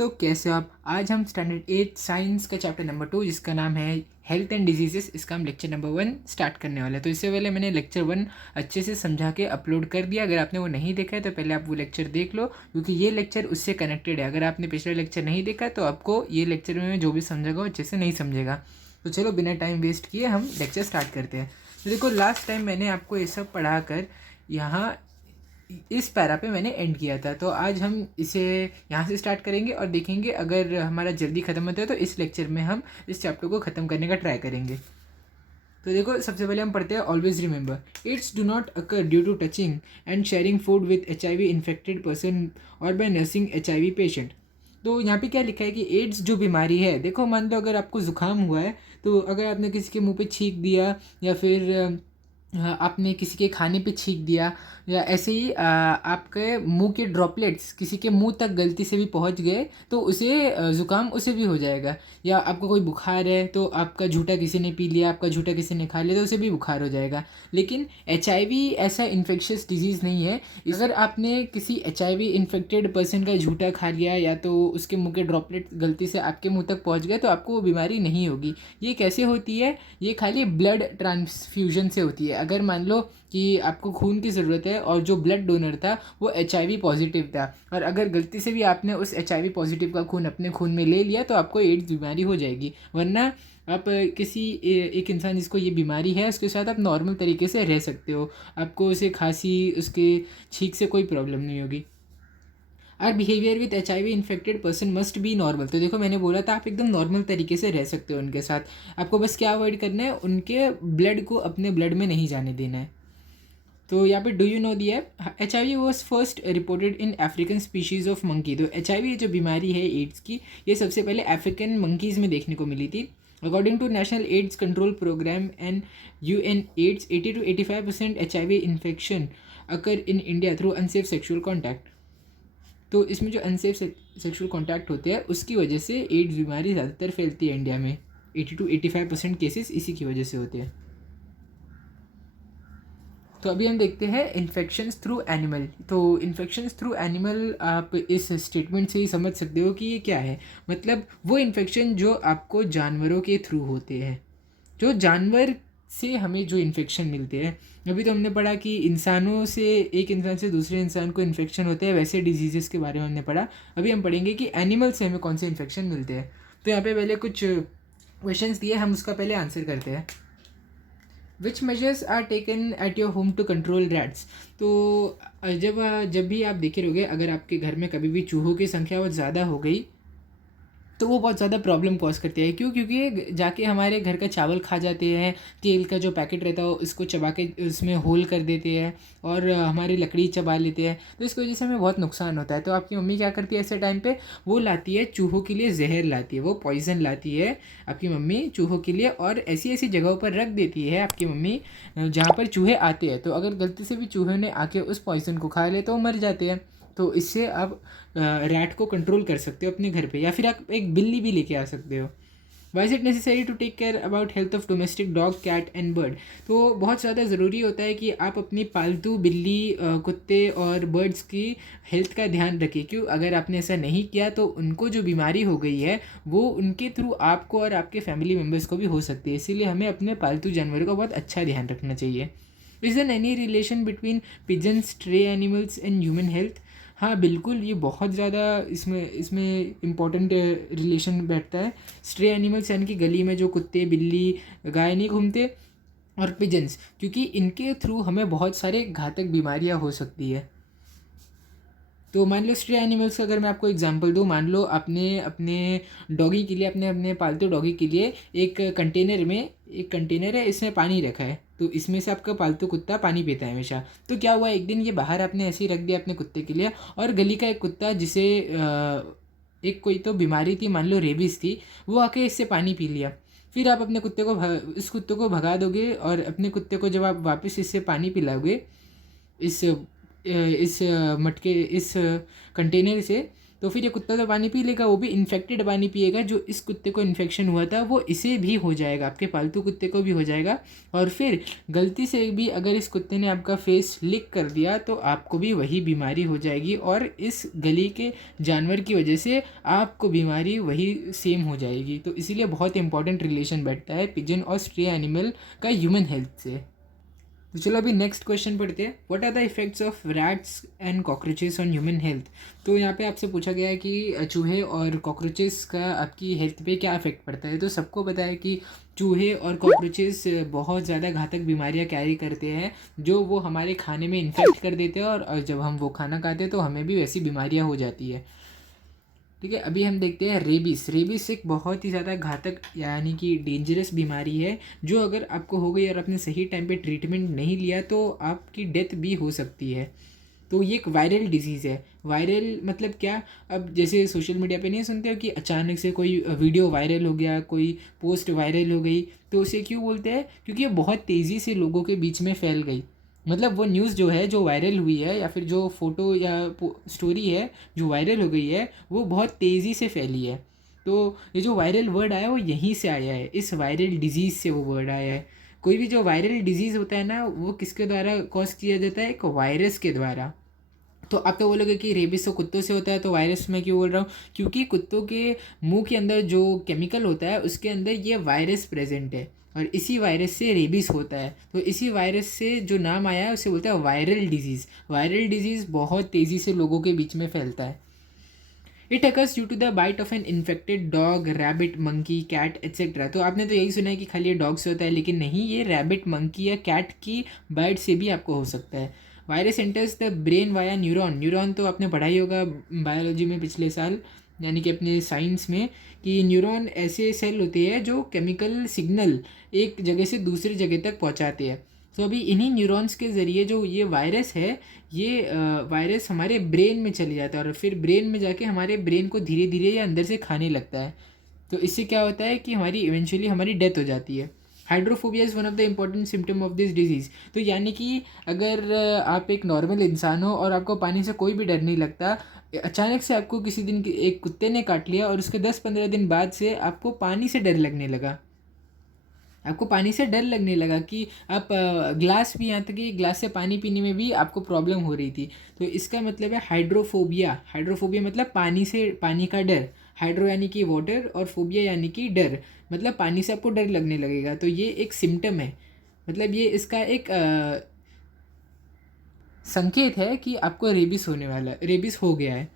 दोस्तों, कैसे हो आप। आज हम स्टैंडर्ड 8 साइंस का चैप्टर नंबर 2 जिसका नाम है हेल्थ एंड डिजीजेस, इसका हम लेक्चर नंबर 1 स्टार्ट करने वाले हैं। तो इससे पहले मैंने लेक्चर 1 अच्छे से समझा के अपलोड कर दिया। अगर आपने वो नहीं देखा है तो पहले आप वो लेक्चर देख लो, क्योंकि ये लेक्चर उससे कनेक्टेड है। अगर आपने पिछला लेक्चर नहीं देखा तो आपको ये लेक्चर में जो भी समझेगा वो अच्छे से नहीं समझेगा। तो चलो बिना टाइम वेस्ट किए हम लेक्चर स्टार्ट करते हैं। तो देखो, लास्ट टाइम मैंने आपको ये सब पढ़ा कर यहाँ इस पैरा पे मैंने एंड किया था। तो आज हम इसे यहाँ से स्टार्ट करेंगे और देखेंगे अगर हमारा जल्दी ख़त्म होता है तो इस लेक्चर में हम इस चैप्टर को ख़त्म करने का ट्राई करेंगे। तो देखो, सबसे पहले हम पढ़ते हैं always remember it's do not occur due to touching and sharing food with HIV infected person और बाय नर्सिंग HIV पेशेंट। तो यहाँ पे क्या लिखा है कि एड्स जो बीमारी है, देखो मान लो अगर आपको ज़ुकाम हुआ है तो अगर आपने किसी के मुंह पे छींक दिया या फिर आपने किसी के खाने पे छींक दिया या ऐसे ही आपके मुंह के ड्रॉपलेट्स किसी के मुंह तक गलती से भी पहुंच गए तो उसे ज़ुकाम उसे भी हो जाएगा। या आपको कोई बुखार है तो आपका झूठा किसी ने पी लिया, आपका झूठा किसी ने खा लिया तो उसे भी बुखार हो जाएगा। लेकिन HIV ऐसा इन्फेक्शियस डिजीज़ नहीं है। अगर आपने किसी HIV इन्फेक्टेड पर्सन का झूठा खा लिया या तो उसके मुंह के ड्रॉपलेट गलती से आपके मुंह तक पहुंच गए तो आपको वो बीमारी नहीं होगी। ये कैसे होती है? ये खाली ब्लड ट्रांसफ्यूजन से होती है। अगर मान लो कि आपको खून की ज़रूरत है और जो ब्लड डोनर था वो HIV पॉजिटिव था, और अगर गलती से भी आपने उस HIV पॉजिटिव का खून अपने खून में ले लिया तो आपको एड्स बीमारी हो जाएगी। वरना आप किसी एक इंसान जिसको ये बीमारी है उसके साथ आप नॉर्मल तरीके से रह सकते हो, आपको उसे खांसी उसके छींक से कोई प्रॉब्लम नहीं होगी। Are behaviour with HIV infected person must be normal. तो देखो, मैंने बोला था आप एकदम नॉर्मल तरीके से रह सकते हो उनके साथ। आपको बस क्या अवॉइड करना है, उनके ब्लड को अपने ब्लड में नहीं जाने देना है। तो यहाँ पे डू यू नो दी है HIV was first reported in African species of monkey. तो HIV जो बीमारी है एड्स की, ये सबसे पहले अफ्रीकन मंकीज़ में देखने को मिली थी। According to national AIDS control program and UN AIDS 80 to 85% HIV infection occur in India through unsafe sexual contact. तो इसमें जो अनसेफ सेक्सुअल कॉन्टैक्ट होते हैं उसकी वजह से एड्स बीमारी ज़्यादातर फैलती है इंडिया में। 80 to 85% केसेस इसी की वजह से होते हैं। तो अभी हम देखते हैं इन्फेक्शंस थ्रू एनिमल। तो इन्फेक्शंस थ्रू एनिमल आप इस स्टेटमेंट से ही समझ सकते हो कि ये क्या है। मतलब वो इन्फेक्शन जो आपको जानवरों के थ्रू होते हैं, जो जानवर से हमें जो इन्फेक्शन मिलते हैं। अभी तो हमने पढ़ा कि इंसानों से, एक इंसान से दूसरे इंसान को इन्फेक्शन होते हैं, वैसे डिजीज़ेस के बारे में हमने पढ़ा। अभी हम पढ़ेंगे कि एनिमल से हमें कौन से इन्फेक्शन मिलते हैं। तो यहाँ पे पहले कुछ क्वेश्चंस दिए, हम उसका पहले आंसर करते हैं। Which measures are taken at your home to control rats. तो जब भी आप देखे रहोगे, अगर आपके घर में कभी भी चूहों की संख्या बहुत ज़्यादा हो गई तो वो बहुत ज़्यादा प्रॉब्लम कॉज करते हैं। क्यों? क्योंकि ये जाके हमारे घर का चावल खा जाते हैं, तेल का जो पैकेट रहता है इसको चबा के उसमें होल कर देते हैं और हमारी लकड़ी चबा लेते हैं। तो इसकी वजह से हमें बहुत नुकसान होता है। तो आपकी मम्मी क्या करती है ऐसे टाइम पे? वो लाती है चूहों के लिए जहर लाती है, वो पॉइज़न लाती है आपकी मम्मी चूहों के लिए, और ऐसी ऐसी जगहों पर रख देती है आपकी मम्मी जहाँ पर चूहे आते हैं। तो अगर गलती से भी चूहे ने आके उस पॉइज़न को खा ले तो वो मर जाते हैं। तो इससे आप रैट को कंट्रोल कर सकते हो अपने घर पे, या फिर आप एक बिल्ली भी लेके आ सकते हो। Why is it necessary to take care about health of domestic dog, cat and bird. तो बहुत ज़्यादा ज़रूरी होता है कि आप अपनी पालतू बिल्ली, कुत्ते और बर्ड्स की हेल्थ का ध्यान रखें। क्यों? अगर आपने ऐसा नहीं किया तो उनको जो बीमारी हो गई है वो उनके थ्रू आपको और आपके फैमिली मेम्बर्स को भी हो सकती है। इसीलिए हमें अपने पालतू जानवरों का बहुत अच्छा ध्यान रखना चाहिए। Is there any relation between pigeons, stray animals and human health? हाँ बिल्कुल, ये बहुत ज़्यादा इसमें इम्पॉर्टेंट रिलेशन बैठता है। स्ट्रे एनिमल्स यानी कि गली में जो कुत्ते, बिल्ली, गाय नहीं घूमते, और पिजन्स, क्योंकि इनके थ्रू हमें बहुत सारे घातक बीमारियाँ हो सकती है। तो मान लो स्ट्रे एनिमल्स का अगर मैं आपको एग्जांपल दूं, मान लो आपने अपने डॉगी के लिए, अपने अपने पालतू डॉगी के लिए एक कंटेनर है, इसमें पानी रखा है। तो इसमें से आपका पालतू कुत्ता पानी पीता है हमेशा। तो क्या हुआ, एक दिन ये बाहर आपने ऐसे ही रख दिया अपने कुत्ते के लिए, और गली का एक कुत्ता जिसे एक कोई तो बीमारी थी, मान लो रेबीज़ थी, वो आके इससे पानी पी लिया। फिर आप अपने कुत्ते को इस कुत्ते को भगा दोगे, और अपने कुत्ते को जब आप वापस इससे पानी पिलाओगे इस मटके, इस कंटेनर से, तो फिर ये कुत्ता तो पानी पी लेगा, वो भी इन्फेक्टेड पानी पिएगा, जो इस कुत्ते को इन्फेक्शन हुआ था वो इसे भी हो जाएगा, आपके पालतू कुत्ते को भी हो जाएगा। और फिर गलती से भी अगर इस कुत्ते ने आपका फेस लिक कर दिया तो आपको भी वही बीमारी हो जाएगी, और इस गली के जानवर की वजह से आपको बीमारी वही सेम हो जाएगी। तो इसीलिए बहुत इंपॉर्टेंट रिलेशन बैठता है पिजन और स्ट्रे एनिमल का ह्यूमन हेल्थ से। तो चलो अभी नेक्स्ट क्वेश्चन पढ़ते हैं। What are the effects of rats and cockroaches on human health. तो यहाँ पे आपसे पूछा गया है कि चूहे और कॉकरोचेस का आपकी हेल्थ पे क्या इफेक्ट पड़ता है। तो सबको पता है कि चूहे और कॉकरोचेस बहुत ज़्यादा घातक बीमारियाँ कैरी करते हैं, जो वो हमारे खाने में इन्फेक्ट कर देते हैं, और जब हम वो खाना खाते हैं तो हमें भी वैसी बीमारियाँ हो जाती है। ठीक है, अभी हम देखते हैं रेबीज। रेबीज एक बहुत ही ज़्यादा घातक यानी कि डेंजरस बीमारी है, जो अगर आपको हो गई और आपने सही टाइम पे ट्रीटमेंट नहीं लिया तो आपकी डेथ भी हो सकती है। तो ये एक वायरल डिजीज़ है। वायरल मतलब क्या, अब जैसे सोशल मीडिया पे नहीं सुनते हो कि अचानक से कोई वीडियो वायरल हो गया, कोई पोस्ट वायरल हो गई, तो उसे क्यों बोलते हैं? क्योंकि ये बहुत तेज़ी से लोगों के बीच में फैल गई। मतलब वो न्यूज़ जो है, जो वायरल हुई है, या फिर जो फ़ोटो या स्टोरी है जो वायरल हो गई है, वो बहुत तेज़ी से फैली है। तो ये जो वायरल वर्ड आया वो यहीं से आया है, इस वायरल डिजीज़ से वो वर्ड आया है। कोई भी जो वायरल डिजीज़ होता है ना, वो किसके द्वारा कॉज किया जाता है? एक वायरस के द्वारा। तो आप तो बोलोगे कि रेबीज तो कुत्तों से होता है, तो वायरस मैं क्यों बोल रहा हूँ? क्योंकि कुत्तों के मुंह के अंदर जो केमिकल होता है उसके अंदर ये वायरस प्रेजेंट है, और इसी वायरस से रेबीज होता है। तो इसी वायरस से जो नाम आया है उसे बोलते हैं वायरल डिजीज़। वायरल डिजीज़ बहुत तेज़ी से लोगों के बीच में फैलता है। It occurs due to the bite of an infected dog, rabbit, monkey, cat etcetera. तो आपने तो यही सुना है कि खाली ये डॉग से होता है, लेकिन नहीं, ये रैबिट, मंकी या कैट की बाइट से भी आपको हो सकता है। Virus enters the brain via neuron. Neuron तो आपने पढ़ा ही होगा बायोलॉजी में पिछले साल, यानी कि अपने साइंस में, कि न्यूरॉन ऐसे सेल होते हैं जो केमिकल सिग्नल एक जगह से दूसरी जगह तक पहुंचाते हैं। तो अभी इन्हीं न्यूरॉन्स के ज़रिए जो ये वायरस है, ये वायरस हमारे ब्रेन में चले जाता है, और फिर ब्रेन में जाके हमारे ब्रेन को धीरे धीरे या अंदर से खाने लगता है। तो इससे क्या होता है कि हमारी इवेंचुअली हमारी डेथ हो जाती है। Hydrophobia is one of the important symptom of this disease. तो यानी कि अगर आप एक नॉर्मल इंसान हो और आपको पानी से कोई भी डर नहीं लगता, अचानक से आपको किसी दिन एक कुत्ते ने काट लिया और उसके 10-15 दिन बाद से आपको पानी से डर लगने लगा, आपको पानी से डर लगने लगा कि आप ग्लास भी, यहाँ तक कि ग्लास से पानी पीने में भी आपको प्रॉब्लम हो रही थी, तो इसका मतलब है हाइड्रोफोबिया। हाइड्रोफोबिया मतलब पानी से, पानी का डर। हाइड्रो यानी कि वाटर, और फोबिया यानी कि डर, मतलब पानी से आपको डर लगने लगेगा। तो ये एक सिम्टम है, मतलब ये इसका एक संकेत है कि आपको रेबिस होने वाला है, रेबिस हो गया है।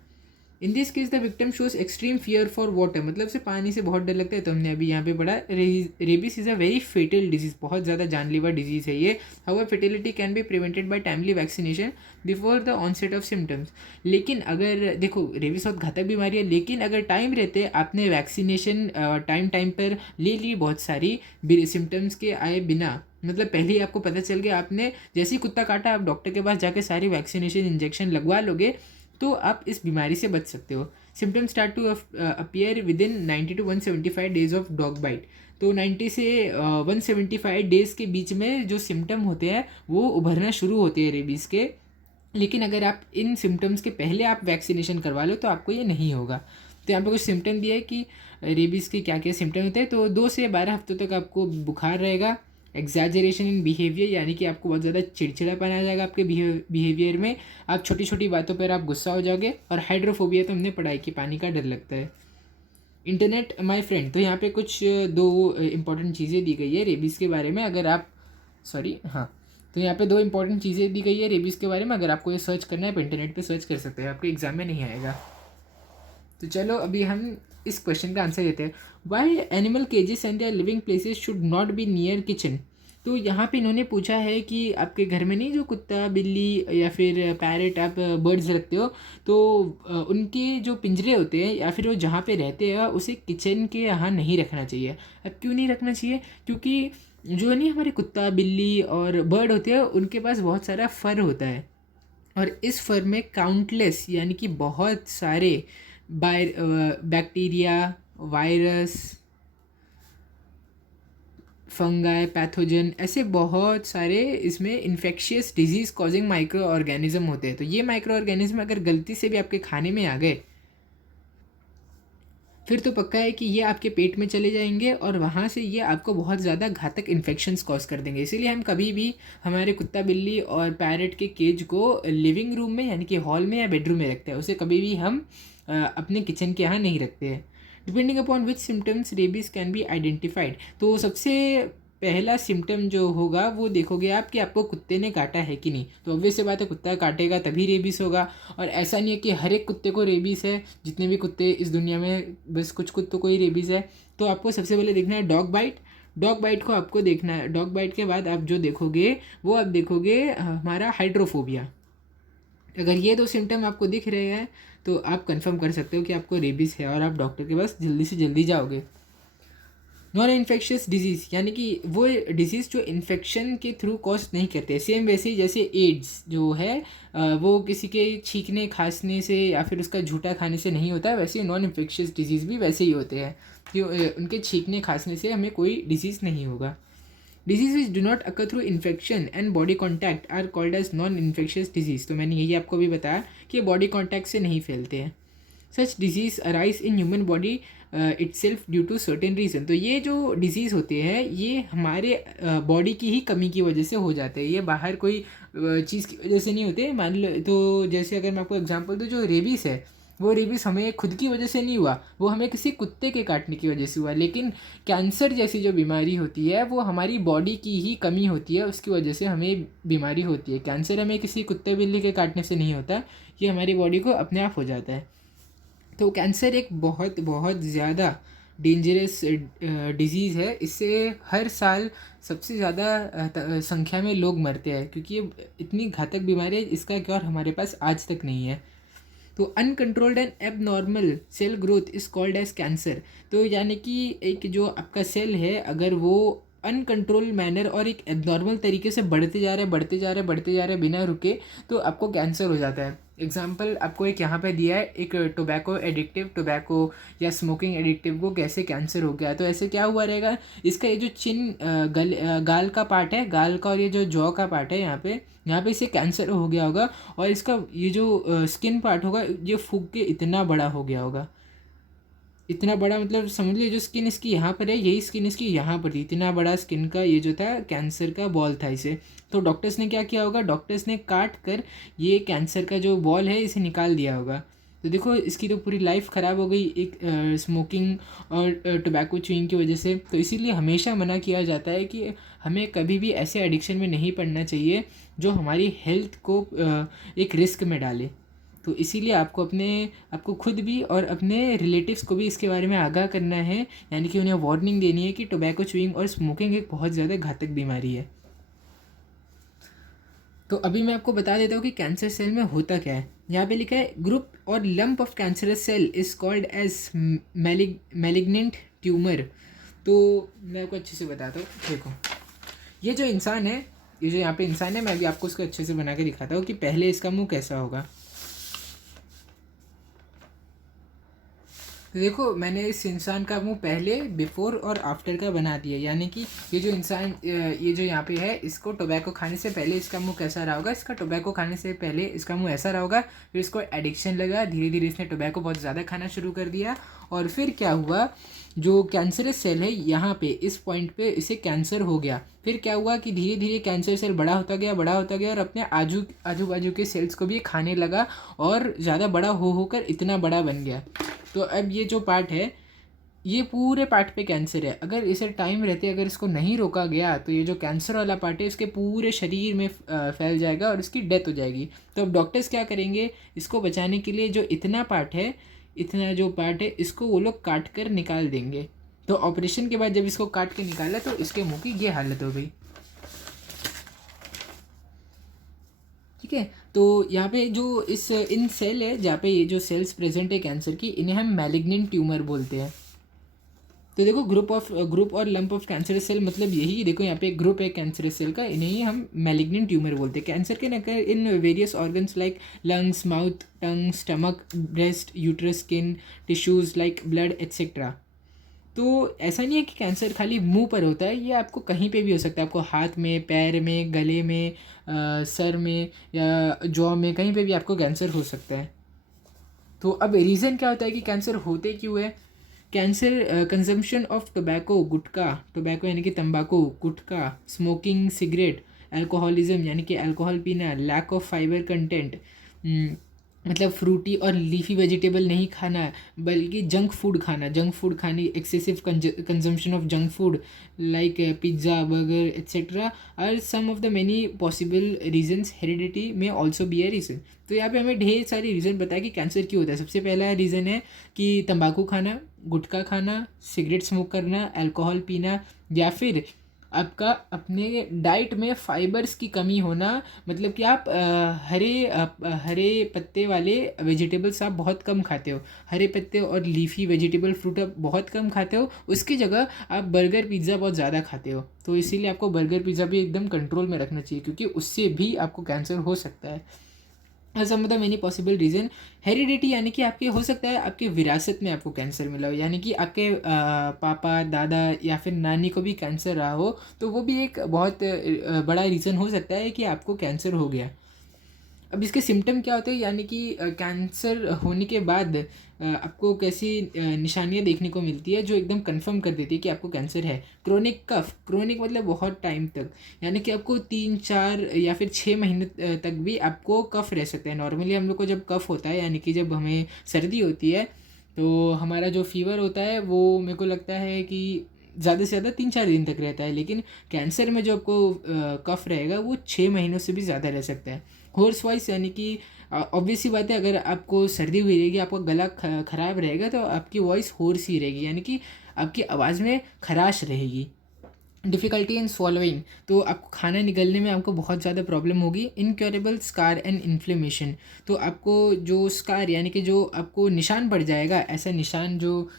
In this case the victim shows extreme fear for water, मतलब से पानी से बहुत डर लगता है। तो हमने अभी यहाँ पे पढ़ा, rabies is a very fatal disease, बहुत ज़्यादा जानलेवा डिजीज़ है ये। However fatality can be prevented by timely vaccination before the onset of symptoms. लेकिन अगर देखो, रेबिस बहुत घातक बीमारी है, लेकिन अगर टाइम रहते आपने वैक्सीनेशन टाइम पर ले ली, बहुत सारी सिम्टम्स के आए बिना, मतलब पहले ही आपको पता चल गया, आपने जैसे ही कुत्ता काटा आप डॉक्टर के पास जाके सारी वैक्सीनेशन इंजेक्शन लगवा लोगे, तो आप इस बीमारी से बच सकते हो। Symptoms start to appear within 90 to 175 days of dog bite. तो 90 से 175 डेज़ के बीच में जो सिम्टम होते हैं वो उभरना शुरू होते हैं रेबीज़ के। लेकिन अगर आप इन सिम्टम्स के पहले आप वैक्सीनेशन करवा लो तो आपको ये नहीं होगा। तो यहाँ पे कुछ सिम्टम दिया है कि रेबीज़ के क्या क्या सिम्टम होते हैं। तो 2 से 12 हफ्तों तक आपको बुखार रहेगा। एग्जैजरेशन इन बिहेवियर, यानी कि आपको बहुत ज़्यादा चिड़चिड़ापन आ जाएगा आपके बिहेवियर में, आप छोटी छोटी बातों पर आप गुस्सा हो जाओगे। और हाइड्रोफोबिया तो हमने पढ़ाई कि पानी का डर लगता है। इंटरनेट माय फ्रेंड, तो यहाँ पे कुछ 2 इंपॉर्टेंट चीज़ें दी गई है रेबीज़ के बारे में। अगर आप हाँ, तो यहाँ पे 2 इंपॉर्टेंट चीज़ें दी गई है रेबीज़ के बारे में। अगर आपको ये सर्च करना है आप इंटरनेट पे सर्च कर सकते हैं, आपके एग्जाम में नहीं आएगा। तो चलो अभी हम इस क्वेश्चन का आंसर देते हैं। Why animal cages and their living places should not be near kitchen. तो यहाँ पे इन्होंने पूछा है कि आपके घर में नहीं, जो कुत्ता, बिल्ली या फिर पैरेट, आप बर्ड्स रखते हो, तो उनके जो पिंजरे होते हैं या फिर वो जहाँ पे रहते हैं उसे किचन के यहाँ नहीं रखना चाहिए। अब क्यों नहीं रखना चाहिए? क्योंकि जो नहीं, हमारे कुत्ता, बिल्ली और बर्ड होते हैं उनके पास बहुत सारा फर होता है, और इस फर में काउंटलेस यानी कि बहुत सारे बैक्टीरिया, वायरस, फंगाई, पैथोजन, ऐसे बहुत सारे इसमें infectious disease causing micro organism होते हैं। तो ये माइक्रो ऑर्गेनिज्म अगर गलती से भी आपके खाने में आ गए फिर तो पक्का है कि ये आपके पेट में चले जाएंगे और वहाँ से ये आपको बहुत ज़्यादा घातक इन्फेक्शंस कॉज कर देंगे। इसीलिए हम कभी भी हमारे कुत्ता बिल्ली और पैरट के केज को लिविंग रूम में यानी कि हॉल में या बेडरूम में रखते हैं, उसे कभी भी हम अपने किचन के यहाँ नहीं रखते हैं। Depending upon which symptoms rabies can be identified, तो सबसे पहला सिम्टम जो होगा वो देखोगे आप कि आपको कुत्ते ने काटा है कि नहीं। तो ऑब्वियस सी बात है, कुत्ता काटेगा तभी रेबीज़ होगा। और ऐसा नहीं है कि हर एक कुत्ते को रेबीज़ है, जितने भी कुत्ते इस दुनिया में बस कुछ कुत्तों को ही रेबीज़ है। तो आपको सबसे पहले देखना है डॉग बाइट। डॉग बाइट को आपको देखना है। डॉग बाइट के बाद आप जो देखोगे वो आप देखोगे हमारा हाइड्रोफोबिया। अगर ये दो सिम्टम आपको दिख रहे हैं तो आप कंफर्म कर सकते हो कि आपको रेबीज़ है और आप डॉक्टर के पास जल्दी से जल्दी जाओगे। नॉन इन्फेक्शियस डिजीज़ यानी कि वो डिजीज़ जो इन्फेक्शन के थ्रू कॉज नहीं करते, सेम वैसे ही जैसे एड्स जो है वो किसी के छींकने खांसने से या फिर उसका झूठा खाने से नहीं होता है, वैसे नॉन इन्फेक्शियस डिजीज़ भी वैसे ही होते हैं कि उनके छींकने खांसने से हमें कोई डिजीज़ नहीं होगा। Disease which do not occur through infection and body contact are called as non infectious disease. तो मैंने यही आपको भी बताया कि बॉडी कॉन्टैक्ट से नहीं फैलते हैं। Such disease arise in human body itself due to certain reason. तो ये जो डिजीज़ होते हैं ये हमारे बॉडी की ही कमी की वजह से हो जाते हैं, ये बाहर कोई चीज़ की वजह से नहीं होते। मान लो तो जैसे अगर मैं आपको एग्जांपल दूँ, जो रेबीज़ है वो रेबीज़ हमें खुद की वजह से नहीं हुआ, वो हमें किसी कुत्ते के काटने की वजह से हुआ। लेकिन कैंसर जैसी जो बीमारी होती है वो हमारी बॉडी की ही कमी होती है, उसकी वजह से हमें बीमारी होती है। कैंसर हमें किसी कुत्ते बिल्ली के काटने से नहीं होता, ये हमारी बॉडी को अपने आप हो जाता है। तो कैंसर एक बहुत बहुत ज़्यादा डेंजरस डिज़ीज़ है। इससे हर साल सबसे ज़्यादा संख्या में लोग मरते हैं, क्योंकि ये इतनी घातक बीमारी है, इसका क्योर हमारे पास आज तक नहीं है। तो uncontrolled and abnormal cell growth is called as cancer. तो यानी कि एक जो आपका सेल है अगर वो अनकंट्रोल मैनर और एक एबनॉर्मल तरीके से बढ़ते जा रहे बढ़ते जा रहे बढ़ते जा रहे बिना रुके, तो आपको कैंसर हो जाता है। एग्जाम्पल आपको एक यहाँ पे दिया है, एक टोबैको एडिक्टिव, टोबैको या स्मोकिंग एडिक्टिव को कैसे कैंसर हो गया। तो ऐसे क्या हुआ रहेगा, इसका ये जो गाल का पार्ट है, गाल का और ये जो जॉ का पार्ट है, यहाँ पे इसे कैंसर हो गया होगा। और इसका ये जो स्किन पार्ट होगा ये फूक के इतना बड़ा हो गया होगा, इतना बड़ा मतलब समझ लीजिए जो स्किन इसकी यहाँ पर है यही स्किन इसकी यहाँ पर थी, इतना बड़ा स्किन का ये जो था कैंसर का बॉल था इसे। तो डॉक्टर्स ने क्या किया होगा, डॉक्टर्स ने काट कर ये कैंसर का जो बॉल है इसे निकाल दिया होगा। तो देखो इसकी तो पूरी लाइफ ख़राब हो गई एक स्मोकिंग और टोबैको च्यूइंग की वजह से। तो इसीलिए हमेशा मना किया जाता है कि हमें कभी भी ऐसे एडिक्शन में नहीं पड़ना चाहिए जो हमारी हेल्थ को एक रिस्क में डाले। तो इसीलिए आपको खुद भी और अपने रिलेटिव्स को भी इसके बारे में आगाह करना है, यानी कि उन्हें वार्निंग देनी है कि टोबैको च्यूइंग और स्मोकिंग एक बहुत ज़्यादा घातक बीमारी है। तो अभी मैं आपको बता देता हूँ कि कैंसर सेल में होता क्या है। यहाँ पे लिखा है ग्रुप और lump of cancerous cell is called as malignant tumour. तो मैं आपको अच्छे से बताता हूँ। देखो ये जो इंसान है, ये जो यहाँ पे इंसान है, मैं अभी आपको उसको अच्छे से बना के दिखाता हूँ कि पहले इसका मुंह कैसा होगा। तो देखो मैंने इस इंसान का मुंह पहले बिफोर और आफ्टर का बना दिया, यानी कि ये जो इंसान ये जो यहाँ पे है इसको टोबैको खाने से पहले इसका मुंह कैसा रहा होगा, इसका टोबैको खाने से पहले इसका मुंह ऐसा रहा होगा। फिर इसको एडिक्शन लगा, धीरे धीरे इसने टोबैको बहुत ज़्यादा खाना शुरू कर दिया और फिर क्या हुआ, जो कैंसरस सेल है यहाँ पे इस पॉइंट पे इसे कैंसर हो गया। फिर क्या हुआ कि धीरे धीरे कैंसर सेल बड़ा होता गया और अपने आजू बाजू के सेल्स को भी खाने लगा और ज़्यादा बड़ा होकर इतना बड़ा बन गया। तो अब ये जो पार्ट है ये पूरे पार्ट पे कैंसर है। अगर इसे टाइम रहते अगर इसको नहीं रोका गया तो ये जो कैंसर वाला पार्ट है इसके पूरे शरीर में फैल जाएगा और इसकी डेथ हो जाएगी। तो अब डॉक्टर्स क्या करेंगे, इसको बचाने के लिए जो इतना जो पार्ट है इसको वो लोग काट कर निकाल देंगे। तो ऑपरेशन के बाद जब इसको काट के निकाला तो इसके मुंह की ये हालत हो गई। ठीक है, तो यहाँ पे जो इन सेल है जहाँ पे ये जो सेल्स प्रेजेंट है कैंसर की, इन्हें हम मैलिग्नेंट ट्यूमर बोलते हैं। तो देखो ग्रुप और लंप ऑफ कैंसर सेल मतलब यही, देखो यहाँ पे एक ग्रुप है कैंसर सेल का, इन्हें ही हम मैलिग्नेंट ट्यूमर बोलते हैं। Cancer can occur in various organs like lungs, mouth, tongue, stomach, breast, uterus, skin, tissues like blood etcetera. तो ऐसा नहीं है कि कैंसर खाली मुंह पर होता है, ये आपको कहीं पे भी हो सकता है। आपको हाथ में, पैर में, गले में, सर में या जॉ में, कहीं पे भी आपको कैंसर हो सकता है। तो अब रीज़न क्या होता है कि कैंसर होते क्यों है। Cancer consumption of tobacco, gutkha, tobacco यानी कि तंबाकू, गुटखा, स्मोकिंग, सिगरेट, अल्कोहलिज्म यानी कि अल्कोहल पीना, लैक ऑफ फाइबर कंटेंट, मतलब फ्रूटी और लीफी वेजिटेबल नहीं खाना, बल्कि जंक फूड खानी, excessive consumption of junk food like pizza, burger etcetera are some of the many possible reasons. Heredity may also be a reason. तो यहाँ पे हमें ढेर सारी रीज़न बताया कि कैंसर क्यों होता है. सबसे पहला रीज़न है कि तंबाकू खाना, गुटखा खाना, सिगरेट स्मोक करना, अल्कोहल पीना, या फिर आपका अपने डाइट में फाइबर्स की कमी होना. मतलब कि आप हरे पत्ते वाले वेजिटेबल्स आप बहुत कम खाते हो, हरे पत्ते और लीफी वेजिटेबल फ्रूट आप बहुत कम खाते हो. उसकी जगह आप बर्गर पिज़्ज़ा बहुत ज़्यादा खाते हो. तो इसीलिए आपको बर्गर पिज़्ज़ा भी एकदम कंट्रोल में रखना चाहिए, क्योंकि उससे भी आपको कैंसर हो सकता है. Some of the many possible reason. Heredity यानी कि आपके हो सकता है आपके विरासत में आपको कैंसर मिला हो, यानी कि आपके पापा, दादा या फिर नानी को भी कैंसर रहा हो, तो वो भी एक बहुत बड़ा रीज़न हो सकता है कि आपको कैंसर हो गया. अब इसके सिम्टम क्या होते हैं, यानी कि कैंसर होने के बाद आपको कैसी निशानियाँ देखने को मिलती है जो एकदम कंफर्म कर देती है कि आपको कैंसर है. क्रोनिक कफ, क्रोनिक मतलब बहुत टाइम तक, यानी कि आपको 3-4 या फिर 6 महीने तक भी आपको कफ रह सकता है. नॉर्मली हम लोग को जब कफ होता है, यानी कि जब हमें सर्दी होती है, तो हमारा जो फीवर होता है वो मेरे को लगता है कि ज़्यादा से ज़्यादा 3-4 दिन तक रहता है. लेकिन कैंसर में जो आपको कफ रहेगा वो 6 महीनों से भी ज़्यादा रह सकता है. होर्स वॉइस यानी कि ऑब्वियस सी बात है, अगर आपको सर्दी हुई रहेगी, आपका गला ख़राब रहेगा, तो आपकी वॉइस होर्स ही रहेगी, यानी कि आपकी आवाज़ में खराश रहेगी. डिफ़िकल्टी इन स्वॉलोइंग, तो आपको खाना निगलने में आपको बहुत ज़्यादा प्रॉब्लम होगी. इनक्योरेबल स्कार एंड इन्फ्लेमेशन, तो आपको जो स्कार यानी कि जो आपको निशान पड़ जाएगा, ऐसा निशान जो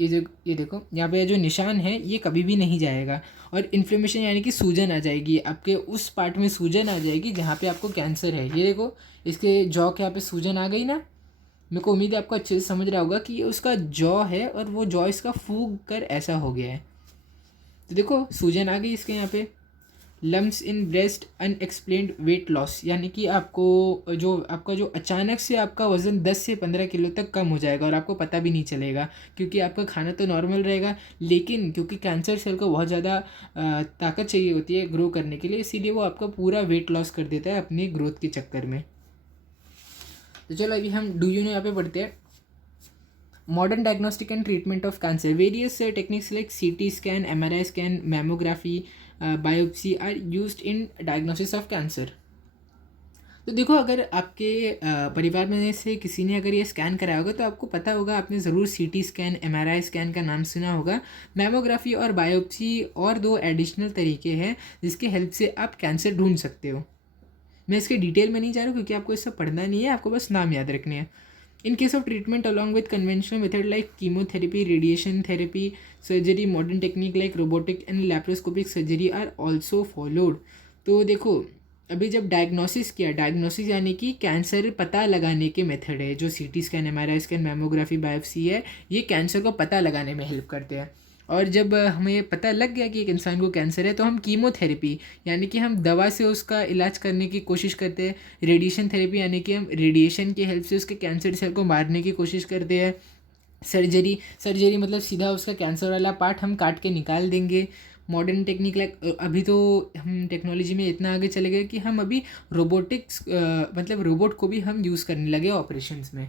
ये देखो यहाँ पे जो निशान है ये कभी भी नहीं जाएगा. और इन्फ्लेमेशन यानी कि सूजन आ जाएगी, आपके उस पार्ट में सूजन आ जाएगी जहाँ पे आपको कैंसर है. ये देखो इसके जॉ के यहाँ पे सूजन आ गई ना. मेरे को उम्मीद है आपको अच्छे से समझ रहा होगा कि ये उसका जॉ है और वो जॉ इसका फूग कर ऐसा हो गया है. तो देखो सूजन आ गई इसके यहाँ पे. Lumps in breast, unexplained weight loss, यानी कि आपको जो आपका जो अचानक से आपका वज़न 10 से 15 किलो तक कम हो जाएगा और आपको पता भी नहीं चलेगा, क्योंकि आपका खाना तो नॉर्मल रहेगा, लेकिन क्योंकि कैंसर सेल को बहुत ज़्यादा ताकत चाहिए होती है ग्रो करने के लिए, इसीलिए वो आपका पूरा वेट लॉस कर देता है अपनी ग्रोथ के चक्कर में. तो चलो अभी हम डू यू नो यहाँ पे पढ़ते हैं. Modern diagnostic and treatment of cancer, various techniques like CT scan, MRI scan, mammography, biopsy are used in diagnosis of cancer. तो देखो अगर आपके परिवार में से किसी ने अगर ये स्कैन कराया होगा तो आपको पता होगा, आपने ज़रूर CT स्कैन, MRI स्कैन का नाम सुना होगा. मैमोग्राफी और बायोप्सी और 2 एडिशनल तरीके हैं जिसके हेल्प से आप कैंसर ढूंढ सकते हो. मैं इसके डिटेल में नहीं जा रहा हूँ क्योंकि आपको इससे पढ़ना नहीं है, आपको बस नाम याद रखने हैं. In case of treatment along with conventional method like chemotherapy, radiation therapy, surgery, modern technique like robotic and laparoscopic surgery are also followed. तो देखो अभी जब डायग्नोसिस किया, डायग्नोसिस यानी कि कैंसर पता लगाने के मेथड है, जो CT scan, MRI scan, mammography, biopsy है, ये कैंसर को पता लगाने में हेल्प करते हैं. और जब हमें पता लग गया कि एक इंसान को कैंसर है तो हम कीमोथेरेपी यानी कि हम दवा से उसका इलाज करने की कोशिश करते हैं. रेडिएशन थेरेपी यानी कि हम रेडिएशन की हेल्प से उसके कैंसर सेल को मारने की कोशिश करते हैं. सर्जरी मतलब सीधा उसका कैंसर वाला पार्ट हम काट के निकाल देंगे. मॉडर्न टेक्निक लाइक, अभी तो हम टेक्नोलॉजी में इतना आगे चले गए कि हम अभी रोबोटिक्स मतलब रोबोट को भी हम यूज़ करने लगे ऑपरेशंस में.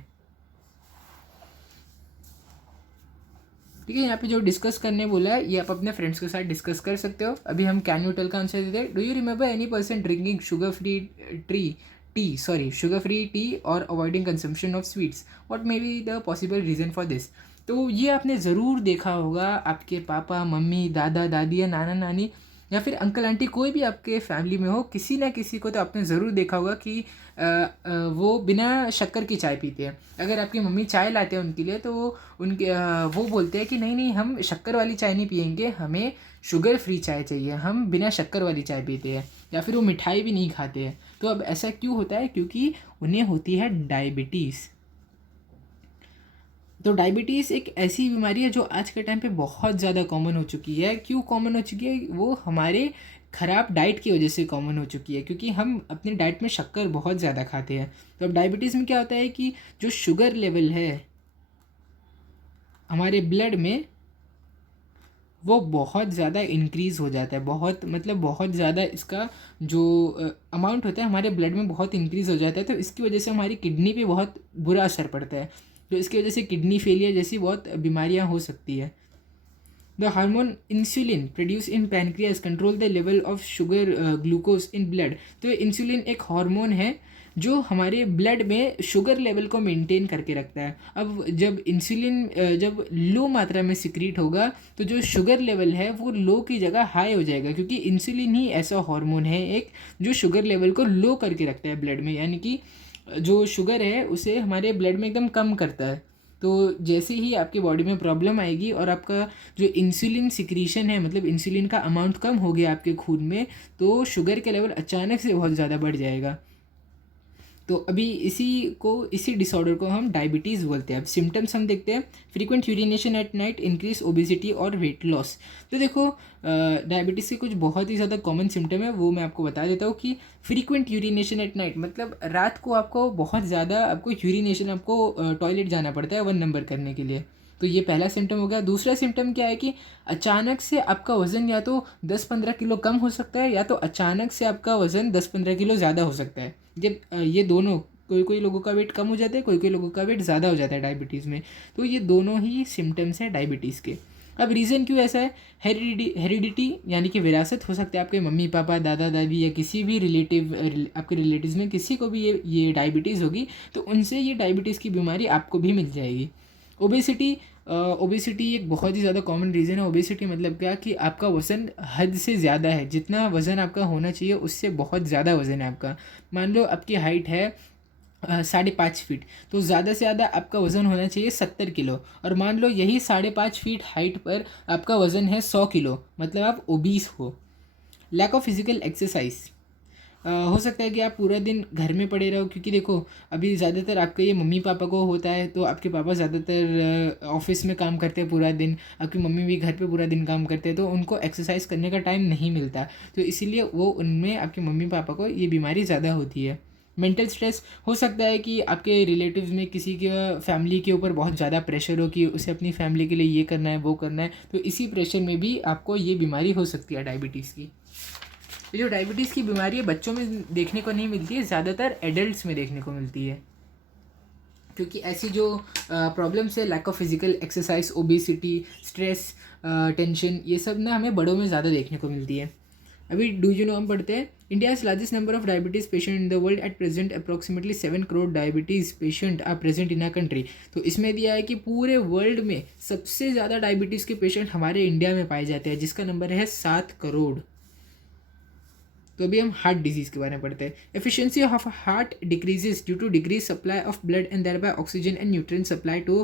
ठीक है, यहाँ पे जो डिस्कस करने बोला है ये आप अपने फ्रेंड्स के साथ डिस्कस कर सकते हो. अभी हम कैन यू टेल का आंसर देते हैं. Do you remember any person drinking sugar free tea और avoiding consumption of sweets? What may be the possible reason for this? तो ये आपने ज़रूर देखा होगा, आपके पापा, मम्मी, दादा, दादी या नाना, नानी या फिर अंकल, आंटी, कोई भी आपके फैमिली में हो, किसी ना किसी को तो आपने ज़रूर देखा होगा कि वो बिना शक्कर की चाय पीते हैं. अगर आपकी मम्मी चाय लाते हैं उनके लिए तो वो बोलते हैं कि नहीं नहीं, हम शक्कर वाली चाय नहीं पियेंगे, हमें शुगर फ्री चाय चाहिए, हम बिना शक्कर वाली चाय पीते हैं. या फिर वो मिठाई भी नहीं खाते हैं. तो अब ऐसा क्यों होता है? क्योंकि उन्हें होती है डायबिटीज़. तो डायबिटीज़ एक ऐसी बीमारी है जो आज के टाइम पे बहुत ज़्यादा कॉमन हो चुकी है. क्यों कॉमन हो चुकी है? वो हमारे ख़राब डाइट की वजह से कॉमन हो चुकी है, क्योंकि हम अपनी डाइट में शक्कर बहुत ज़्यादा खाते हैं. तो अब डायबिटीज़ में क्या होता है कि जो शुगर लेवल है हमारे ब्लड में वो बहुत ज़्यादा इंक्रीज़ हो जाता है, बहुत मतलब बहुत ज़्यादा इसका जो अमाउंट होता है हमारे ब्लड में बहुत इंक्रीज़ हो जाता है। तो इसकी वजह से हमारी किडनी पे बहुत बुरा असर पड़ता है, तो इसकी वजह से किडनी फेलियर जैसी बहुत बीमारियां हो सकती है। The hormone insulin produce in pancreas control the level of sugar glucose in blood. तो इंसुलिन एक हार्मोन है जो हमारे ब्लड में शुगर लेवल को मेंटेन करके रखता है। अब जब इंसुलिन जब लो मात्रा में सिक्रीट होगा तो जो शुगर लेवल है वो लो की जगह हाई हो जाएगा, क्योंकि इंसुलिन ही ऐसा हार्मोन है एक जो शुगर लेवल को लो करके रखता है ब्लड में, यानी कि जो शुगर है उसे हमारे ब्लड में एकदम कम करता है। तो जैसे ही आपकी बॉडी में प्रॉब्लम आएगी और आपका जो इंसुलिन सिक्रीशन है, मतलब इंसुलिन का अमाउंट कम हो गया आपके खून में, तो शुगर के लेवल अचानक से बहुत ज़्यादा बढ़ जाएगा। तो अभी इसी डिसऑर्डर को हम डायबिटीज़ बोलते हैं। अब सिम्टम्स हम देखते हैं। Frequent urination at night, increase obesity और वेट लॉस। तो देखो डायबिटीज़ के कुछ बहुत ही ज़्यादा कॉमन सिम्टम है, वो मैं आपको बता देता हूँ कि फ्रीक्वेंट यूरिनेशन एट नाइट मतलब रात को आपको बहुत ज़्यादा आपको यूरिनेशन आपको टॉयलेट जाना पड़ता है 1 नंबर करने के लिए। तो ये पहला सिम्टम हो गया। दूसरा सिम्टम क्या है कि अचानक से आपका वज़न या तो 10-15 किलो कम हो सकता है, या तो अचानक से आपका वज़न 10-15 किलो ज़्यादा हो सकता है। जब ये दोनों, कोई कोई लोगों का वेट कम हो जाता है, कोई कोई लोगों का वेट ज़्यादा हो जाता है डायबिटीज़ में। तो ये दोनों ही सिम्टम्स हैं डायबिटीज़ के। अब रीज़न क्यों ऐसा है? हेरिडिटी यानी कि विरासत हो सकता है, आपके मम्मी पापा दादा दादी या किसी भी आपके रिलेटिव्स में किसी को भी ये डायबिटीज़ होगी तो उनसे ये डायबिटीज़ की बीमारी आपको भी मिल जाएगी। ओबेसिटी एक बहुत ही ज़्यादा कॉमन रीज़न है। ओबेसिटी मतलब क्या कि आपका वज़न हद से ज़्यादा है, जितना वज़न आपका होना चाहिए उससे बहुत ज़्यादा वज़न है आपका। मान लो आपकी हाइट है 5.5 फीट, तो ज़्यादा से ज़्यादा आपका वज़न होना चाहिए 70 किलो, और मान लो यही 5.5 फीट हाइट पर आपका वज़न है 100 किलो, मतलब आप ओबीस हो। Lack of physical exercise. हो सकता है कि आप पूरा दिन घर में पड़े रहो, क्योंकि देखो अभी ज़्यादातर आपके ये मम्मी पापा को होता है, तो आपके पापा ज़्यादातर ऑफिस में काम करते हैं पूरा दिन, आपकी मम्मी भी घर पे पूरा दिन काम करते हैं, तो उनको एक्सरसाइज करने का टाइम नहीं मिलता, तो इसीलिए वो उनमें आपके मम्मी पापा को ये बीमारी ज़्यादा होती है। Mental stress. हो सकता है कि आपके रिलेटिव्स में किसी के फैमिली के ऊपर बहुत ज़्यादा प्रेशर हो कि उसे अपनी फैमिली के लिए ये करना है वो करना है, तो इसी प्रेशर में भी आपको ये बीमारी हो सकती है डायबिटीज़ की। ये जो डायबिटीज़ की बीमारी है बच्चों में देखने को नहीं मिलती है, ज़्यादातर एडल्ट्स में देखने को मिलती है, क्योंकि ऐसी जो प्रॉब्लम्स है, lack of physical exercise, obesity, stress, tension, ये सब ना हमें बड़ों में ज़्यादा देखने को मिलती है। अभी डू यू नो हम पढ़ते हैं। India's largest number of diabetes patient in the world at present approximately 7 crore diabetes patient are present in our country. तो इसमें दिया है कि पूरे वर्ल्ड में सबसे ज़्यादा डायबिटीज़ के पेशेंट हमारे इंडिया में पाए जाते हैं, जिसका नंबर है 7 करोड़। तो अभी हम हार्ट डिजीज़ के बारे में पढ़ते हैं। Efficiency of heart decreases due to decrease supply of blood and thereby oxygen and nutrient supply to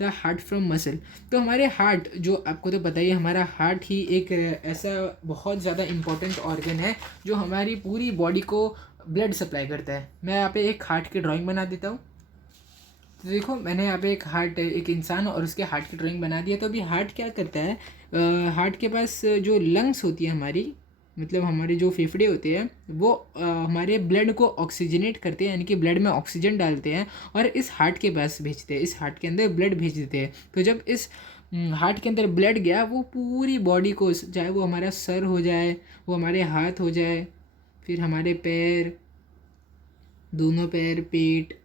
the heart from muscle. तो हमारे हार्ट, जो आपको तो पता ही है, हमारा हार्ट ही एक ऐसा बहुत ज़्यादा इंपॉर्टेंट ऑर्गन है जो हमारी पूरी बॉडी को ब्लड सप्लाई करता है। मैं यहाँ पे एक हार्ट की ड्राइंग बना देता हूँ। तो देखो मैंने यहाँ पे एक इंसान और उसके हार्ट की ड्राइंग बना दिया। तो अभी हार्ट क्या करता है, हार्ट के पास जो लंग्स होती है हमारी, मतलब हमारे जो फेफड़े होते हैं वो हमारे ब्लड को ऑक्सीजनेट करते हैं, यानी कि ब्लड में ऑक्सीजन डालते हैं और इस हार्ट के पास भेजते हैं, इस हार्ट के अंदर ब्लड भेज देते हैं। तो जब इस हार्ट के अंदर ब्लड गया, वो पूरी बॉडी को, चाहे वो हमारा सर हो जाए, वो हमारे हाथ हो जाए, फिर हमारे पैर, दोनों पैर, पेट,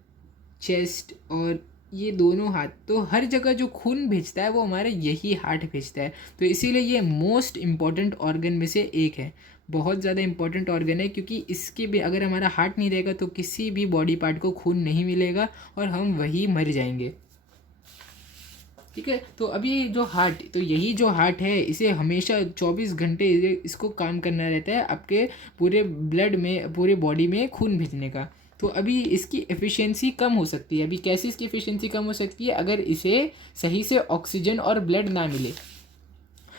चेस्ट और ये दोनों हाथ, तो हर जगह जो खून भेजता है वो हमारा यही हार्ट भेजता है। तो इसीलिए ये मोस्ट इम्पॉर्टेंट ऑर्गन में से एक है, बहुत ज़्यादा इंपॉर्टेंट ऑर्गन है, क्योंकि इसके भी अगर हमारा हार्ट नहीं रहेगा तो किसी भी बॉडी पार्ट को खून नहीं मिलेगा और हम वही मर जाएंगे। ठीक है। तो अभी जो हार्ट, तो यही जो हार्ट है इसे हमेशा 24 घंटे इसको काम करना रहता है आपके पूरे ब्लड में, पूरे बॉडी में खून भेजने का। तो अभी इसकी एफिशिएंसी कम हो सकती है। अभी कैसे इसकी एफिशिएंसी कम हो सकती है? अगर इसे सही से ऑक्सीजन और ब्लड ना मिले।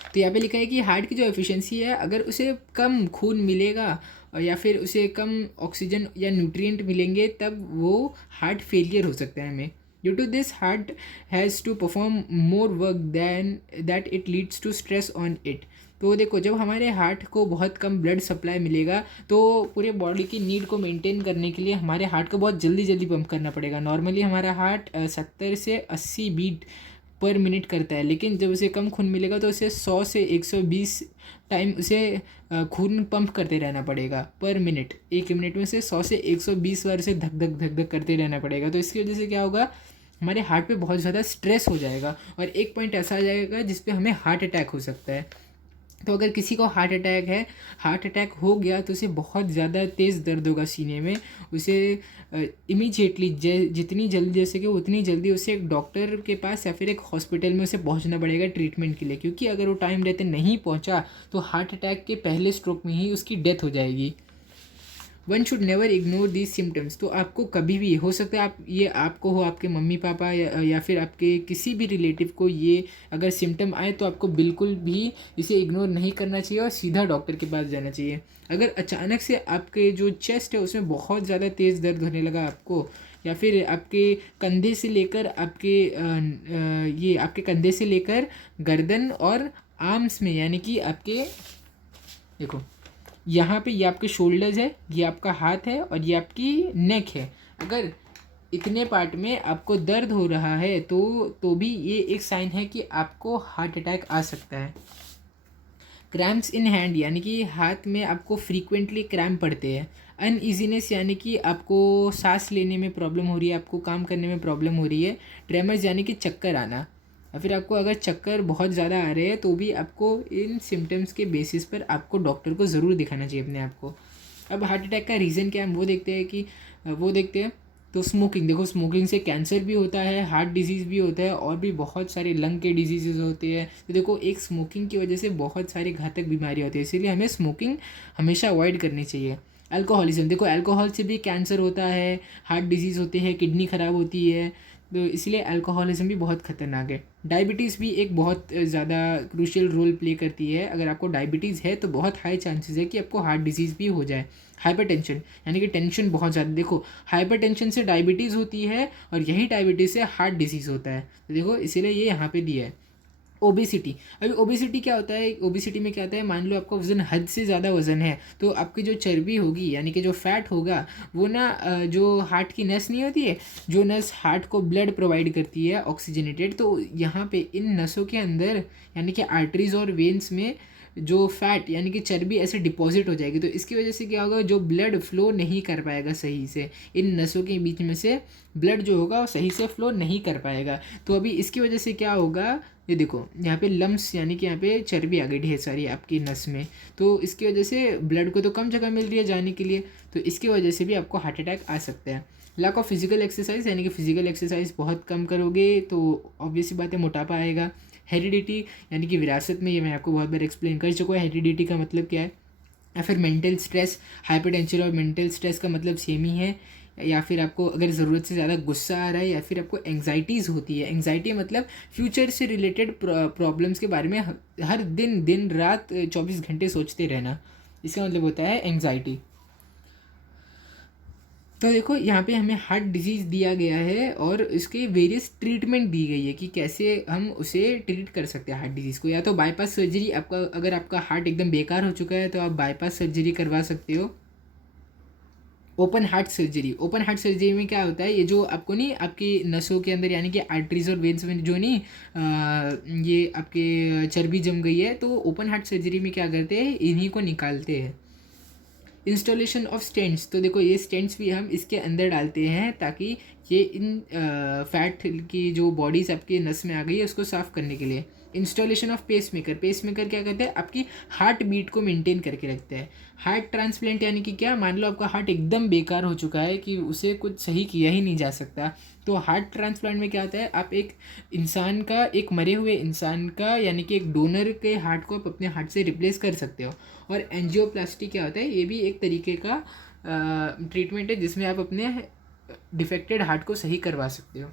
तो यहाँ पे लिखा है कि हार्ट की जो एफिशिएंसी है, अगर उसे कम खून मिलेगा या फिर उसे कम ऑक्सीजन या न्यूट्रिएंट मिलेंगे, तब वो हार्ट फेलियर हो सकता है हमें। Due to this heart has to perform more work than that it leads to stress on it. तो देखो जब हमारे हार्ट को बहुत कम ब्लड सप्लाई मिलेगा तो पूरे बॉडी की नीड को मेंटेन करने के लिए हमारे हार्ट को बहुत जल्दी जल्दी पंप करना पड़ेगा। नॉर्मली हमारा हार्ट 70 से 80 बीट पर मिनट करता है, लेकिन जब उसे कम खून मिलेगा तो उसे 100 से 120 टाइम उसे खून पंप करते रहना पड़ेगा पर मिनट। 1 मिनट में उसे 100 से 120 बार उसे धक धक धक धक करते रहना पड़ेगा। तो इसकी वजह से क्या होगा, हमारे हार्ट पे बहुत ज़्यादा स्ट्रेस हो जाएगा और एक पॉइंट ऐसा आ जाएगा जिस पे हमें हार्ट अटैक हो सकता है। तो अगर किसी को हार्ट अटैक हो गया तो उसे बहुत ज़्यादा तेज़ दर्द होगा सीने में। उसे इमीडिएटली जितनी जल्दी हो सके उतनी जल्दी उसे एक डॉक्टर के पास या फिर एक हॉस्पिटल में उसे पहुंचना पड़ेगा ट्रीटमेंट के लिए, क्योंकि अगर वो टाइम रहते नहीं पहुंचा तो हार्ट अटैक के पहले स्ट्रोक में ही उसकी डेथ हो जाएगी। One should never ignore these symptoms. तो आपको कभी भी हो सकता है ये आपको हो, आपके मम्मी पापा या फिर आपके किसी भी रिलेटिव को ये अगर सिम्टम आए तो आपको बिल्कुल भी इसे इग्नोर नहीं करना चाहिए और सीधा डॉक्टर के पास जाना चाहिए। अगर अचानक से आपके जो चेस्ट है उसमें बहुत ज़्यादा तेज़ दर्द होने लगा आपको, या फिर आपके कंधे से लेकर आपके कंधे से लेकर गर्दन और आर्म्स में, यानी कि आपके देखो यहाँ पे ये आपके शोल्डर्स है, ये आपका हाथ है और ये आपकी नेक है, अगर इतने पार्ट में आपको दर्द हो रहा है तो भी ये एक साइन है कि आपको हार्ट अटैक आ सकता है। क्रैम्प्स इन हैंड, यानी कि हाथ में आपको फ्रीक्वेंटली क्रैम्प पड़ते हैं। अनईजीनेस, यानी कि आपको सांस लेने में प्रॉब्लम हो रही है, आपको काम करने में प्रॉब्लम हो रही है। ट्रेमर्स, यानी कि चक्कर आना, या फिर आपको अगर चक्कर बहुत ज़्यादा आ रहे हैं तो भी आपको इन सिम्टम्स के बेसिस पर आपको डॉक्टर को ज़रूर दिखाना चाहिए अपने आप को। अब हार्ट अटैक का रीज़न क्या है हम वो देखते हैं। तो स्मोकिंग, देखो स्मोकिंग से कैंसर भी होता है, हार्ट डिजीज़ भी होता है और भी बहुत सारे लंग के डिजीज़ होते हैं। तो देखो एक स्मोकिंग की वजह से बहुत सारी घातक बीमारियाँ होती है, इसीलिए हमें स्मोकिंग हमेशा अवॉइड करनी चाहिए। अल्कोहलिज्म, देखो अल्कोहल से भी कैंसर होता है, हार्ट डिजीज़ होते हैं, किडनी ख़राब होती है, तो इसलिए अल्कोहलिज्म भी बहुत ख़तरनाक है। डायबिटीज़ भी एक बहुत ज़्यादा क्रूशियल रोल प्ले करती है। अगर आपको डायबिटीज़ है तो बहुत हाई चांसेस है कि आपको हार्ट डिजीज़ भी हो जाए। हाइपरटेंशन, यानी कि टेंशन बहुत ज़्यादा, देखो हाइपरटेंशन से डायबिटीज़ होती है और यही डायबिटीज़ से हार्ट डिजीज़ होता है। तो देखो इसीलिए ये यहाँ पे दिया है। ओबेसिटी, अभी ओबेसिटी क्या होता है, ओबेसिटी में क्या होता है, मान लो आपका वज़न हद से ज़्यादा वज़न है तो आपकी जो चर्बी होगी, यानी कि जो फैट होगा वो ना जो हार्ट की नस नहीं होती है, जो नस हार्ट को ब्लड प्रोवाइड करती है ऑक्सीजनेटेड, तो यहाँ पे इन नसों के अंदर यानी कि आर्टरीज और वेन्स में जो फैट यानी कि चर्बी ऐसे डिपॉजिट हो जाएगी। तो इसकी वजह से क्या होगा, जो ब्लड फ्लो नहीं कर पाएगा सही से, इन नसों के बीच में से ब्लड जो होगा वो सही से फ्लो नहीं कर पाएगा। तो अभी इसकी वजह से क्या होगा, ये देखो यहाँ पे लम्स, यानी कि यहाँ पे चर्बी आ गई ढेर सारी आपकी नस में, तो इसकी वजह से ब्लड को तो कम जगह मिल रही है जाने के लिए, तो इसकी वजह से भी आपको हार्ट अटैक आ सकता है। लैक ऑफ फिजिकल एक्सरसाइज, यानी कि फिजिकल एक्सरसाइज बहुत कम करोगे तो ऑब्वियसली बात है मोटापा आएगा। हेरिडिटी, यानी कि विरासत में, ये मैं आपको बहुत बार एक्सप्लेन कर चुका हूँ हेरिडिटी का मतलब क्या है। या फिर मेंटल स्ट्रेस, हाइपरटेंशन और मेंटल स्ट्रेस का मतलब सेम ही है। या फिर आपको अगर ज़रूरत से ज़्यादा गुस्सा आ रहा है, या फिर आपको एंग्जाइटीज़ होती है। एंग्जाइटी मतलब फ्यूचर से रिलेटेड प्रॉब्लम्स के बारे में हर दिन रात 24 घंटे सोचते रहना, इसका मतलब होता है एंग्जाइटी। तो देखो यहाँ पे हमें हार्ट डिजीज़ दिया गया है और इसके वेरियस ट्रीटमेंट दी गई है कि कैसे हम उसे ट्रीट कर सकते हैं हार्ट डिजीज़ को। या तो बाईपास सर्जरी, आपका अगर आपका हार्ट एकदम बेकार हो चुका है तो आप बाईपास सर्जरी करवा सकते हो। ओपन हार्ट सर्जरी में क्या होता है, ये जो आपको नहीं आपकी नसों के अंदर यानी कि आर्टरीज और वेन्स में जो नहीं ये आपके चर्बी जम गई है, तो ओपन हार्ट सर्जरी में क्या करते हैं, इन्हीं को निकालते हैं। इंस्टॉलेशन ऑफ स्टेंट्स, तो देखो ये स्टेंट्स भी हम इसके अंदर डालते हैं ताकि ये इन फैट की जो बॉडीज आपके नस में आ गई है उसको साफ़ करने के लिए। इंस्टॉलेशन ऑफ पेसमेकर क्या करते हैं, आपकी हार्ट बीट को मेंटेन करके रखते हैं। हार्ट ट्रांसप्लांट, यानी कि क्या, मान लो आपका हार्ट एकदम बेकार हो चुका है कि उसे कुछ सही किया ही नहीं जा सकता, तो हार्ट ट्रांसप्लांट में क्या होता है, आप एक मरे हुए इंसान का यानी कि एक डोनर के हार्ट को आप अपने हार्ट से रिप्लेस कर सकते हो। और एंजियोप्लास्टी क्या होता है, ये भी एक तरीके का ट्रीटमेंट है जिसमें आप अपने डिफेक्टेड हार्ट को सही करवा सकते हो।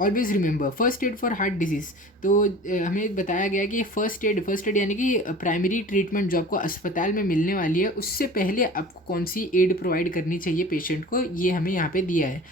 Always remember first aid for heart disease, तो हमें बताया गया कि फर्स्ट एड यानी कि प्राइमरी ट्रीटमेंट जो आपको अस्पताल में मिलने वाली है उससे पहले आपको कौन सी एड प्रोवाइड करनी चाहिए पेशेंट को, ये हमें यहाँ पे दिया है।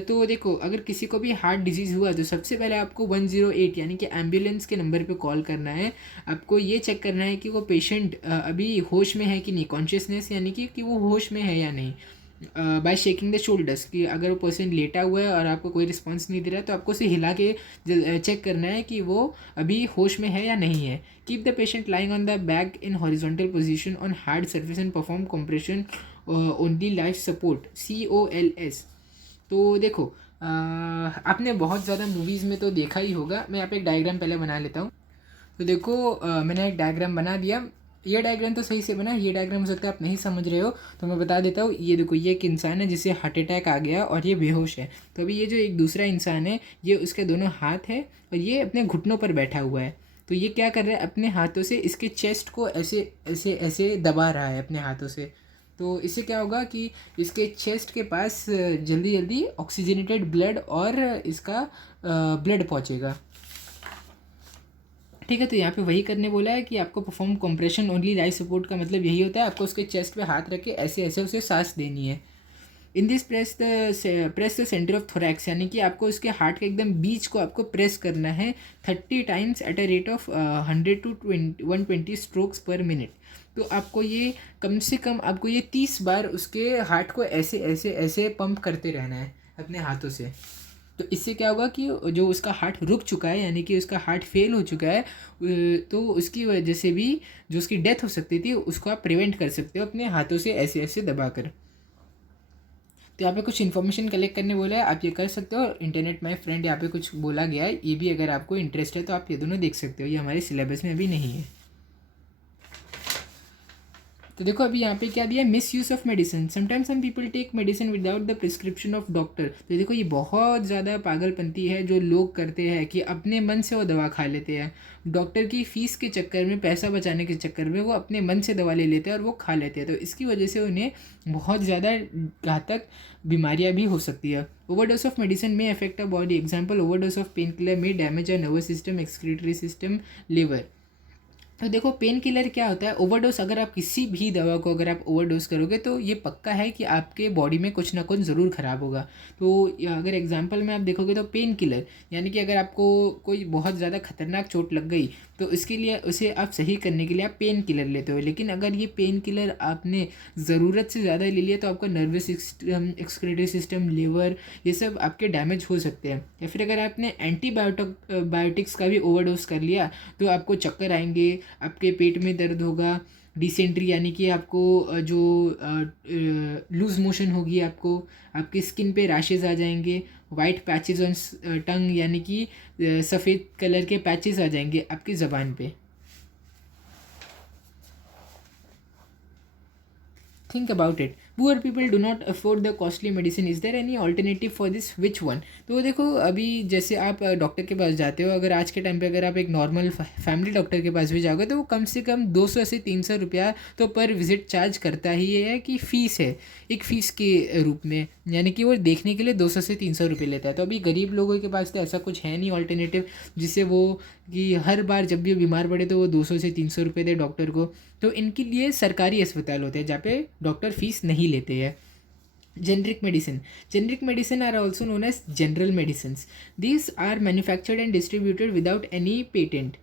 तो देखो अगर किसी को भी हार्ट डिजीज़ हुआ तो सबसे पहले आपको 108 यानी कि एम्बुलेंस के नंबर पे कॉल करना है। आपको ये चेक करना है कि वो पेशेंट अभी होश में है कि नहीं, कॉन्शियसनेस यानी कि वो होश में है या नहीं। बाय शेकिंग द शोल्डर्स, कि अगर वो पर्सन लेटा हुआ है और आपको कोई रिस्पॉन्स नहीं दे रहा है तो आपको उसे हिला के चेक करना है कि वो अभी होश में है या नहीं है. Keep the patient lying on the back in horizontal position on hard surface and perform compression only life support, COLS. तो देखो आपने बहुत ज़्यादा मूवीज़ में तो देखा ही होगा. मैं यहाँ पे एक डायग्राम पहले बना लेता हूँ. तो देखो मैंने एक डायग्राम बना दिया. ये डायग्राम तो सही से बना, ये डायग्राम हो सकता है आप नहीं समझ रहे हो तो मैं बता देता हूँ. ये देखो, ये एक इंसान है जिसे हार्ट अटैक आ गया और ये बेहोश है. तो अभी ये जो एक दूसरा इंसान है, ये उसके दोनों हाथ है और ये अपने घुटनों पर बैठा हुआ है. तो ये क्या कर रहा है, अपने हाथों से इसके चेस्ट को ऐसे ऐसे ऐसे दबा रहा है अपने हाथों से. तो इससे क्या होगा कि इसके चेस्ट के पास जल्दी जल्दी ऑक्सीजनेटेड ब्लड और इसका ब्लड पहुँचेगा. ठीक है. तो यहाँ पे वही करने बोला है कि आपको perform compression only life support का मतलब यही होता है, आपको उसके चेस्ट पे हाथ रख के ऐसे ऐसे उसे सांस देनी है. In this press the centre of thorax, यानी कि आपको उसके हार्ट के एकदम बीच को आपको प्रेस करना है 30 times at a rate of 100 to 120 strokes पर मिनट. तो आपको ये कम से कम आपको ये 30 बार उसके हार्ट को ऐसे ऐसे ऐसे पंप करते रहना है अपने हाथों से. तो इससे क्या होगा कि जो उसका हार्ट रुक चुका है, यानी कि उसका हार्ट फेल हो चुका है, तो उसकी वजह से भी जो उसकी डेथ हो सकती थी उसको आप प्रिवेंट कर सकते हो अपने हाथों से ऐसे ऐसे दबाकर. तो यहाँ पे कुछ इन्फॉर्मेशन कलेक्ट करने बोला है, आप ये कर सकते हो. इंटरनेट माय फ्रेंड यहाँ पे कुछ बोला गया है, ये भी अगर आपको इंटरेस्ट है तो आप ये दोनों देख सकते हो. ये हमारे सिलेबस में अभी नहीं है. तो देखो अभी यहाँ पे क्या दिया है, misuse of medicine. Sometimes some people take medicine without the prescription of doctor. तो देखो ये बहुत ज़्यादा पागलपंती है जो लोग करते हैं कि अपने मन से वो दवा खा लेते हैं. डॉक्टर की फ़ीस के चक्कर में, पैसा बचाने के चक्कर में वो अपने मन से दवा ले लेते हैं और वो खा लेते हैं. तो इसकी वजह से उन्हें बहुत ज़्यादा घातक बीमारियाँ भी हो सकती है. Overdose of medicine may affect a body. Example, overdose of pain killer may damage a nervous system, excretory system, liver. तो देखो पेन किलर क्या होता है, ओवरडोज. अगर आप किसी भी दवा को अगर आप ओवरडोज करोगे तो ये पक्का है कि आपके बॉडी में कुछ ना कुछ ज़रूर ख़राब होगा. तो अगर एग्जांपल में आप देखोगे तो पेन किलर यानी कि अगर आपको कोई बहुत ज़्यादा खतरनाक चोट लग गई तो इसके लिए उसे आप सही करने के लिए आप पेन किलर लेते हो. लेकिन अगर ये पेन किलर आपने ज़रूरत से ज़्यादा ले लिया तो आपका nervous system, excretory system, liver, ये सब आपके डैमेज हो सकते हैं. या फिर अगर आपने बायोटिक्स का भी ओवरडोज कर लिया तो आपको चक्कर आएंगे, आपके पेट में दर्द होगा, डिसेंट्री यानी कि आपको जो लूज़ मोशन होगी, आपको आपकी स्किन पे रैशेज आ जाएंगे, वाइट पैचेस ऑन टंग यानी कि सफ़ेद कलर के पैचेस आ जाएंगे आपकी ज़बान पे. Think about it. Poor people do not afford the costly medicine. Is there any alternative for this, which one? तो देखो अभी जैसे आप डॉक्टर के पास जाते हो, अगर आज के टाइम पे अगर आप एक नॉर्मल फैमिली डॉक्टर के पास भी जाओगे तो वो कम से कम 200 से 300 रुपया तो पर विजिट चार्ज करता ही है कि फ़ीस है, एक फ़ीस के रूप में. यानी कि वो देखने के लिए 200 से 300 रुपये लेता है. तो अभी गरीब लोगों के पास तो ऐसा कुछ है नहीं ऑल्टरनेटिव जिससे वो कि हर बार जब भी बीमार पड़े तो वो 200 से 300 रुपये दे डॉक्टर को. तो इनके लिए सरकारी अस्पताल होते हैं जहाँ पे डॉक्टर फीस नहीं लेते हैं. Generic medicine. Generic medicine are also known as general medicines. These are manufactured and distributed without any patent.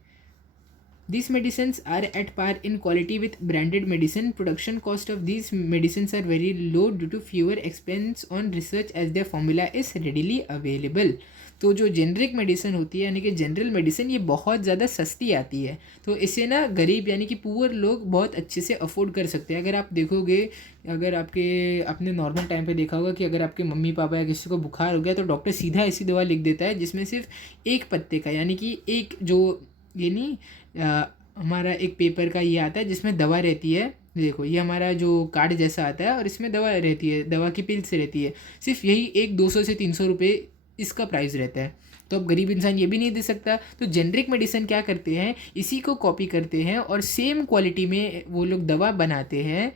These medicines are at par in quality with branded medicine. Production cost of these medicines are very low due to fewer expense on research as their formula is readily available. तो जो generic medicine होती है यानी कि general medicine, ये बहुत ज़्यादा सस्ती आती है. तो इसे ना गरीब यानी कि पुअर लोग बहुत अच्छे से अफोर्ड कर सकते हैं. अगर आप देखोगे, अगर आपने नॉर्मल टाइम पे देखा होगा कि अगर आपके मम्मी पापा या किसी को बुखार हो गया तो डॉक्टर सीधा ऐसी दवा लिख देता है जिसमें सिर्फ एक पत्ते का यानी कि एक जो ये नहीं हमारा एक पेपर का ये आता है जिसमें दवा रहती है. देखो ये हमारा जो कार्ड जैसा आता है और इसमें दवा रहती है, दवा की पिल से रहती है. सिर्फ यही एक 200 से 300 रुपये इसका प्राइस रहता है. तो अब गरीब इंसान ये भी नहीं दे सकता. तो जेनरिक मेडिसिन क्या करते हैं, इसी को कॉपी करते हैं और सेम क्वालिटी में वो लोग दवा बनाते हैं.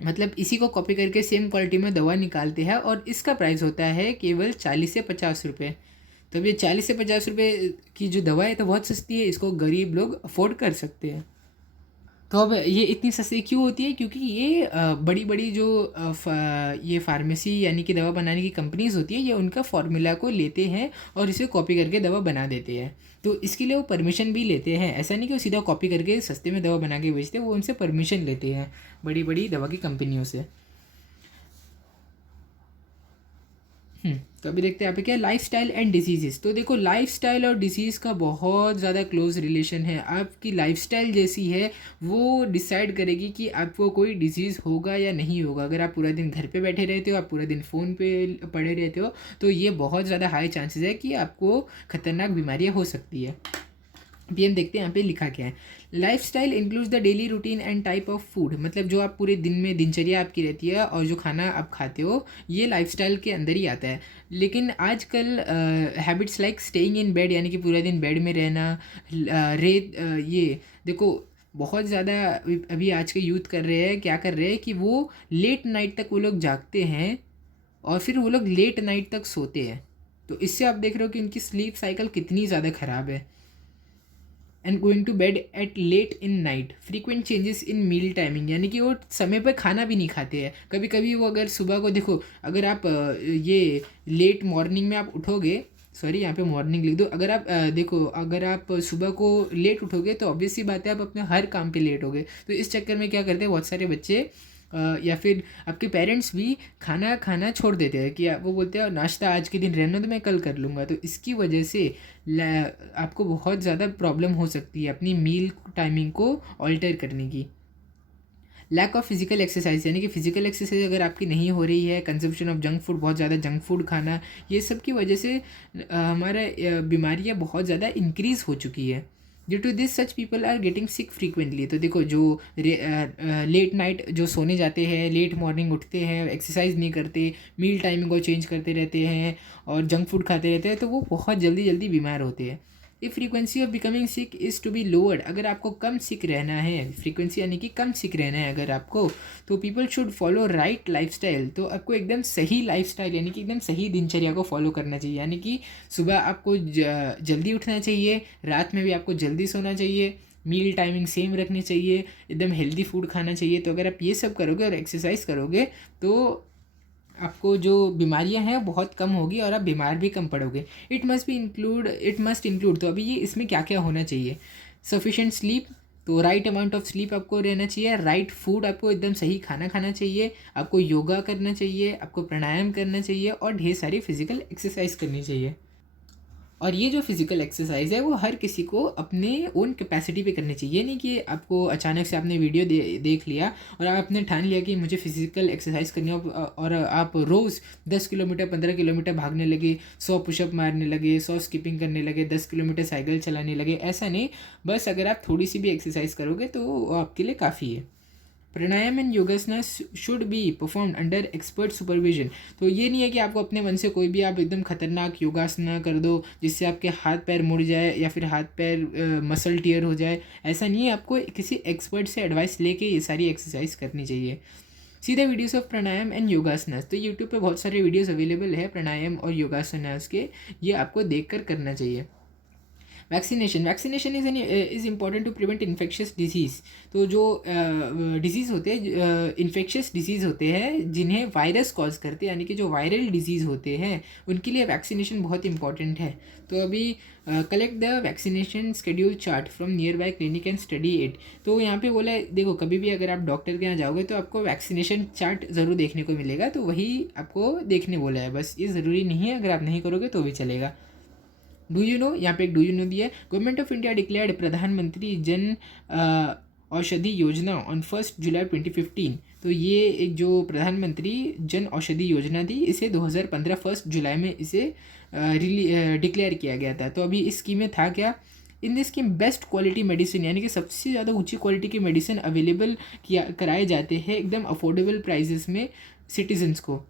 मतलब इसी को कॉपी करके सेम क्वालिटी में दवा निकालते हैं और इसका प्राइस होता है केवल 40 से 50 रुपये. तो अब ये 40 से 50 रुपये की जो दवा है तो बहुत सस्ती है, इसको गरीब लोग अफोर्ड कर सकते हैं. तो अब ये इतनी सस्ती क्यों होती है, क्योंकि ये बड़ी बड़ी जो ये फार्मेसी यानी कि दवा बनाने की कंपनीज होती है, ये उनका फार्मूला को लेते हैं और इसे कॉपी करके दवा बना देते हैं. तो इसके लिए वो परमिशन भी लेते हैं. ऐसा नहीं कि वो सीधा कॉपी करके सस्ते में दवा बना के बेचते हैं, वो उनसे परमिशन लेते हैं बड़ी बड़ी दवा की कंपनियों से. तो अभी देखते हैं यहाँ पे क्या है, लाइफस्टाइल एंड डिजीजेस। तो देखो लाइफस्टाइल और डिजीज़ का बहुत ज़्यादा क्लोज रिलेशन है। आपकी लाइफस्टाइल जैसी है वो डिसाइड करेगी कि आपको कोई डिजीज़ होगा या नहीं होगा। अगर आप पूरा दिन घर पे बैठे रहते हो, आप पूरा दिन फ़ोन पे पड़े रहते हो, तो ये बहुत ज़्यादा हाई चांसेस है कि आपको खतरनाक बीमारियाँ हो सकती है। अभी हम देखते हैं यहाँ पे लिखा क्या है। Life style includes the daily routine and type of food, मतलब जो आप पूरे दिन में दिनचर्या आपकी रहती है और जो खाना आप खाते हो ये लाइफ स्टाइल के अंदर ही आता है। लेकिन आजकल habits like staying in bed, यानी कि पूरा दिन बेड में रहना, ये देखो बहुत ज़्यादा अभी आज के यूथ कर रहे हैं, क्या कर रहे हैं कि वो लेट नाइट तक वो लोग जागते हैं और फिर वो लोग लेट नाइट तक सोते हैं। तो इससे आप देख रहे हो कि उनकी स्लीप साइकिल कितनी ज़्यादा ख़राब है। And going to bed at late in night, frequent changes in meal timing, यानी कि वो समय पर खाना भी नहीं खाते हैं। कभी कभी वो अगर सुबह को देखो, अगर आप ये लेट मॉर्निंग में आप उठोगे, सॉरी यहाँ पे मॉर्निंग लिख दो, अगर आप देखो अगर आप सुबह को लेट उठोगे तो ऑब्वियस सी बात है आप अपने हर काम पे लेट होगे। तो इस चक्कर में क्या करते हैं बहुत सारे बच्चे या फिर आपके पेरेंट्स भी खाना खाना छोड़ देते हैं कि वो बोलते हैं नाश्ता आज के दिन रहना तो मैं कल कर लूँगा। तो इसकी वजह से आपको बहुत ज़्यादा प्रॉब्लम हो सकती है अपनी मील टाइमिंग को ऑल्टर करने की। लैक ऑफ फिजिकल एक्सरसाइज, यानी कि फिजिकल एक्सरसाइज अगर आपकी नहीं हो रही है, कंजप्शन ऑफ जंक फूड, बहुत ज़्यादा जंक फूड खाना, ये सब की वजह से हमारा बीमारियाँ बहुत ज़्यादा इंक्रीज़ हो चुकी है। Due to this such people are getting sick frequently. तो देखो जो लेट नाइट जो सोने जाते हैं, लेट मॉर्निंग उठते हैं, एक्सरसाइज नहीं करते, मील टाइमिंग को चेंज करते रहते हैं और जंक फूड खाते रहते हैं, तो वो बहुत जल्दी जल्दी बीमार होते हैं। If frequency of becoming sick is to be lowered, अगर आपको कम सिक रहना है, फ्रीक्वेंसी यानी कि कम सिक रहना है अगर आपको, तो people should follow right lifestyle. तो आपको एकदम सही लाइफस्टाइल यानी कि एकदम सही दिनचर्या को फॉलो करना चाहिए। यानी कि सुबह आपको जल्दी उठना चाहिए, रात में भी आपको जल्दी सोना चाहिए, मील टाइमिंग सेम रखनी चाहिए, एकदम हेल्दी फूड खाना चाहिए। तो अगर आप ये सब करोगे और एक्सरसाइज करोगे तो आपको जो बीमारियां हैं बहुत कम होगी और आप बीमार भी कम पड़ोगे। इट मस्ट इंक्लूड, तो अभी ये इसमें क्या क्या होना चाहिए। सफिशेंट स्लीप, तो राइट अमाउंट ऑफ स्लीप आपको रहना चाहिए। राइट फूड, आपको एकदम सही खाना खाना चाहिए। आपको योगा करना चाहिए, आपको प्राणायाम करना चाहिए और ढेर सारी फिजिकल एक्सरसाइज करनी चाहिए। और ये जो फिज़िकल एक्सरसाइज है वो हर किसी को अपने ओन कैपेसिटी पे करनी चाहिए। ये नहीं कि आपको अचानक से आपने वीडियो देख लिया और आपने ठान लिया कि मुझे फिज़िकल एक्सरसाइज करनी है और आप रोज़ 10 किलोमीटर 15 किलोमीटर भागने लगे, 100 पुशअप मारने लगे, 100 स्किपिंग करने लगे, 10 किलोमीटर साइकिल चलाने लगे। ऐसा नहीं, बस अगर आप थोड़ी सी भी एक्सरसाइज करोगे तो वो आपके लिए काफ़ी है। Pranayama and yogasana should be perform under expert supervision. तो ये नहीं है कि आपको अपने मन से कोई भी आप एकदम खतरनाक योगासना कर दो जिससे आपके हाथ पैर मुड़ जाए या फिर हाथ पैर मसल टीयर हो जाए। ऐसा नहीं है, आपको किसी एक्सपर्ट से एडवाइस लेके ये सारी एक्सरसाइज करनी चाहिए। सीधे videos of pranayama and yogasanas, तो यूट्यूब पे बहुत सारे वीडियोस अवेलेबल है प्राणायाम और योगासनास के, ये आपको देखकर करना चाहिए। Vaccination is important to prevent infectious disease. तो जो डिजीज़ होते हैं, इन्फेक्शियस डिजीज़ होते हैं जिन्हें वायरस कॉज करते हैं, यानी कि जो वायरल डिजीज़ होते हैं उनके लिए वैक्सीनेशन बहुत इंपॉर्टेंट है। तो अभी collect the vaccination schedule chart from near by clinic and study it. तो यहाँ पे बोला है, देखो कभी भी अगर आप डॉक्टर के यहाँ जाओगे तो आपको वैक्सीनेशन चार्ट ज़रूर देखने को मिलेगा, तो वही आपको देखने बोला है। बस ये ज़रूरी नहीं है, अगर आप नहीं करोगे तो भी चलेगा। डू यू नो, यहाँ पे एक डू यू नो दिया है। गवर्नमेंट ऑफ इंडिया डिक्लेयर्ड प्रधानमंत्री जन औषधि योजना ऑन 1 जुलाई 2015। तो ये एक जो प्रधानमंत्री जन औषधि योजना थी, इसे 2015 1 जुलाई में इसे डिक्लेयर किया गया था। तो अभी इस स्कीम में था क्या, in this scheme best quality medicine, यानी कि सबसे ज़्यादा ऊंची क्वालिटी की मेडिसिन अवेलेबल कराए जाते हैं एकदम अफोर्डेबल प्राइजेस में सिटीजन्स को।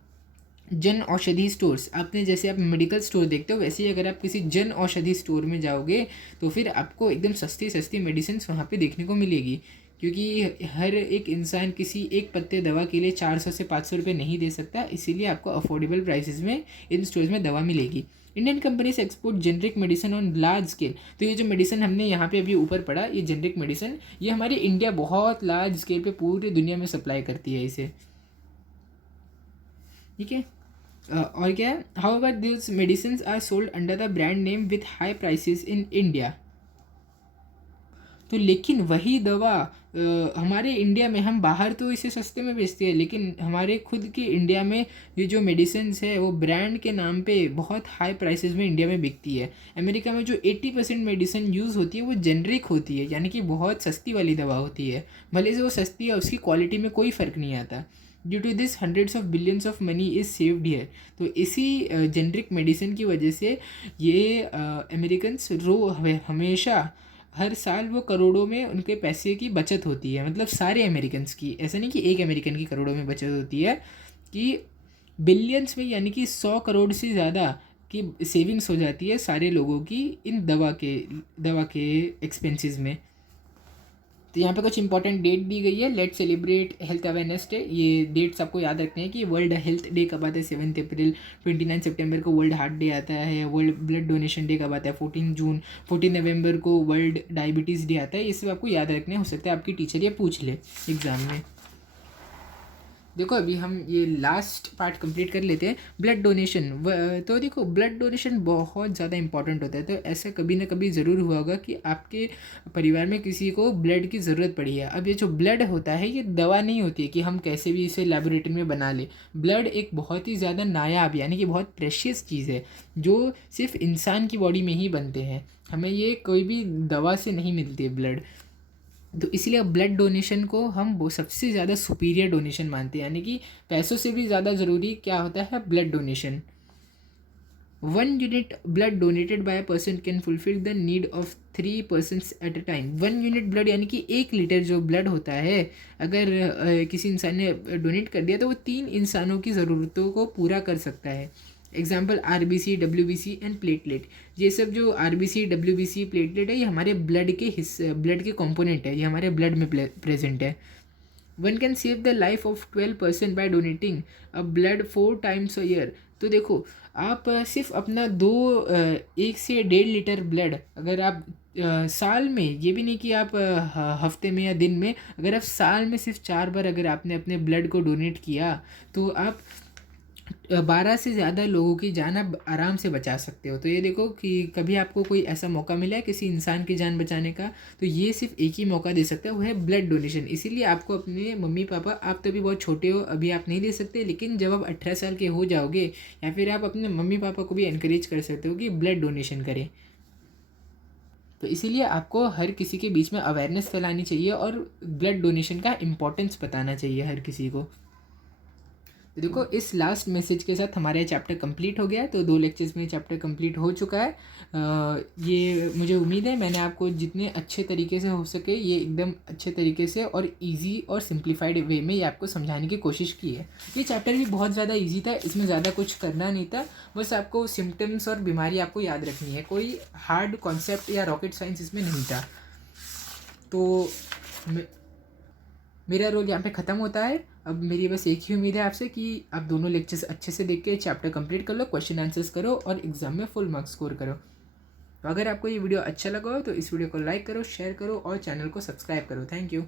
जन औषधि स्टोर्स, आपने जैसे आप मेडिकल स्टोर देखते हो वैसे ही अगर आप किसी जन औषधि स्टोर में जाओगे तो फिर आपको एकदम सस्ती सस्ती मेडिसिन वहाँ पे देखने को मिलेगी, क्योंकि हर एक इंसान किसी एक पत्ते दवा के लिए 400 से 500 रुपये नहीं दे सकता, इसीलिए आपको अफोर्डेबल प्राइसेस में इन स्टोर्स में दवा मिलेगी। Indian companies export generic medicine on large scale. तो ये जो मेडिसिन हमने यहाँ पे अभी ऊपर पढ़ा, ये जेनरिक मेडिसिन, ये हमारी इंडिया बहुत लार्ज स्केल पे पूरी दुनिया में सप्लाई करती है इसे, ठीक है। और क्या है, however this medicine are sold under the brand name with high prices in India. तो लेकिन वही दवा हमारे इंडिया में, हम बाहर तो इसे सस्ते में बेचते हैं, लेकिन हमारे खुद के इंडिया में ये जो मेडिसिन्स है वो ब्रांड के नाम पे बहुत हाई प्राइसेस में इंडिया में बिकती है। अमेरिका में जो 80% मेडिसिन यूज़ होती है वो जेनरिक होती है, यानी कि बहुत सस्ती वाली दवा होती है। भले से वो सस्ती है, उसकी क्वालिटी में कोई फ़र्क नहीं आता। Due to this hundreds of billions of money is saved here. तो इसी जेनरिक मेडिसिन की वजह से ये अमेरिकन्स हमेशा हर साल वो करोड़ों में उनके पैसे की बचत होती है, मतलब सारे अमेरिकन्स की, ऐसा नहीं कि एक अमेरिकन की करोड़ों में बचत होती है, कि बिलियंस में, यानी कि 100 करोड़ से ज़्यादा की सेविंग्स हो जाती है सारे लोगों की इन दवा के एक्सपेंसेस में। तो यहाँ पे कुछ इंपॉर्टेंट डेट दी गई है। Let celebrate health awareness day. ये डेट्स आपको याद रखने हैं कि वर्ल्ड हेल्थ डे कब आता है 7 अप्रैल, 29 सितंबर को वर्ल्ड हार्ट डे आता है, वर्ल्ड ब्लड डोनेशन डे कब आता है 14 जून, 14 नवंबर को वर्ल्ड डायबिटीज़ डे आता है। ये सब आपको याद रखने हो सकता है आपकी टीचर ये पूछ ले एग्ज़ाम में। देखो अभी हम ये लास्ट पार्ट कंप्लीट कर लेते हैं, ब्लड डोनेशन। तो देखो ब्लड डोनेशन बहुत ज़्यादा इंपॉर्टेंट होता है। तो ऐसा कभी ना कभी ज़रूर हुआ होगा कि आपके परिवार में किसी को ब्लड की ज़रूरत पड़ी है। अब ये जो ब्लड होता है ये दवा नहीं होती है कि हम कैसे भी इसे लेबोरेटरी में बना लें। ब्लड एक बहुत ही ज़्यादा नायाब, यानी कि बहुत प्रेशियस चीज़ है जो सिर्फ इंसान की बॉडी में ही बनते हैं। हमें ये कोई भी दवा से नहीं मिलती है ब्लड। तो इसलिए ब्लड डोनेशन को हम वो सबसे ज़्यादा सुपीरियर डोनेशन मानते हैं, यानी कि पैसों से भी ज़्यादा ज़रूरी क्या होता है, blood donation. 1 unit blood donated bye a person can fulfil the need of 3 persons at a time. 1 unit blood यानी कि 1 लीटर जो ब्लड होता है, अगर किसी इंसान ने डोनेट कर दिया तो वो 3 इंसानों की ज़रूरतों को पूरा कर सकता है। Example RBC, WBC and platelet. ये सब जो RBC, WBC, प्लेटलेट है ये हमारे ब्लड के हिस्से, ब्लड के कंपोनेंट है, ये हमारे ब्लड में प्रेजेंट है। 1 can save the life of 12 person by donating a blood 4 times a year। तो देखो आप सिर्फ अपना 1 से 1.5 लीटर ब्लड अगर आप साल में, ये भी नहीं कि आप हफ्ते में या दिन में, अगर आप साल में सिर्फ 4 बार अगर आपने अपने ब्लड को डोनेट किया तो आप 12 से ज़्यादा लोगों की जान आप आराम से बचा सकते हो। तो ये देखो कि कभी आपको कोई ऐसा मौका मिला है किसी इंसान की जान बचाने का, तो ये सिर्फ एक ही मौका दे सकता है, वो है ब्लड डोनेशन। इसीलिए आपको अपने मम्मी पापा, आप तो अभी बहुत छोटे हो, अभी आप नहीं दे सकते, लेकिन जब आप 18 साल के हो जाओगे, या फिर आप अपने मम्मी पापा को भी इनक्रेज कर सकते हो कि ब्लड डोनेशन करें। तो इसीलिए आपको हर किसी के बीच में अवेयरनेस फैलानी चाहिए और ब्लड डोनेशन का इम्पोर्टेंस बताना चाहिए हर किसी को। तो देखो इस लास्ट मैसेज के साथ हमारा चैप्टर कंप्लीट हो गया है। तो 2 लेक्चर्स में चैप्टर कंप्लीट हो चुका है। ये मुझे उम्मीद है मैंने आपको जितने अच्छे तरीके से हो सके ये एकदम अच्छे तरीके से और इजी और सिंप्लीफाइड वे में ये आपको समझाने की कोशिश की है। ये चैप्टर भी बहुत ज़्यादा इजी था, इसमें ज़्यादा कुछ करना नहीं था, बस आपको सिम्टम्स और बीमारी आपको याद रखनी है। कोई हार्ड कॉन्सेप्ट या रॉकेट साइंस इसमें नहीं था। तो मेरा रोल यहाँ पे ख़त्म होता है। अब मेरी बस एक ही उम्मीद है आपसे कि आप दोनों लेक्चर्स अच्छे से देख के चैप्टर कंप्लीट कर लो, क्वेश्चन आंसर्स करो और एग्जाम में फुल मार्क्स स्कोर करो। तो अगर आपको ये वीडियो अच्छा लगा हो तो इस वीडियो को लाइक करो, शेयर करो और चैनल को सब्सक्राइब करो। Thank you.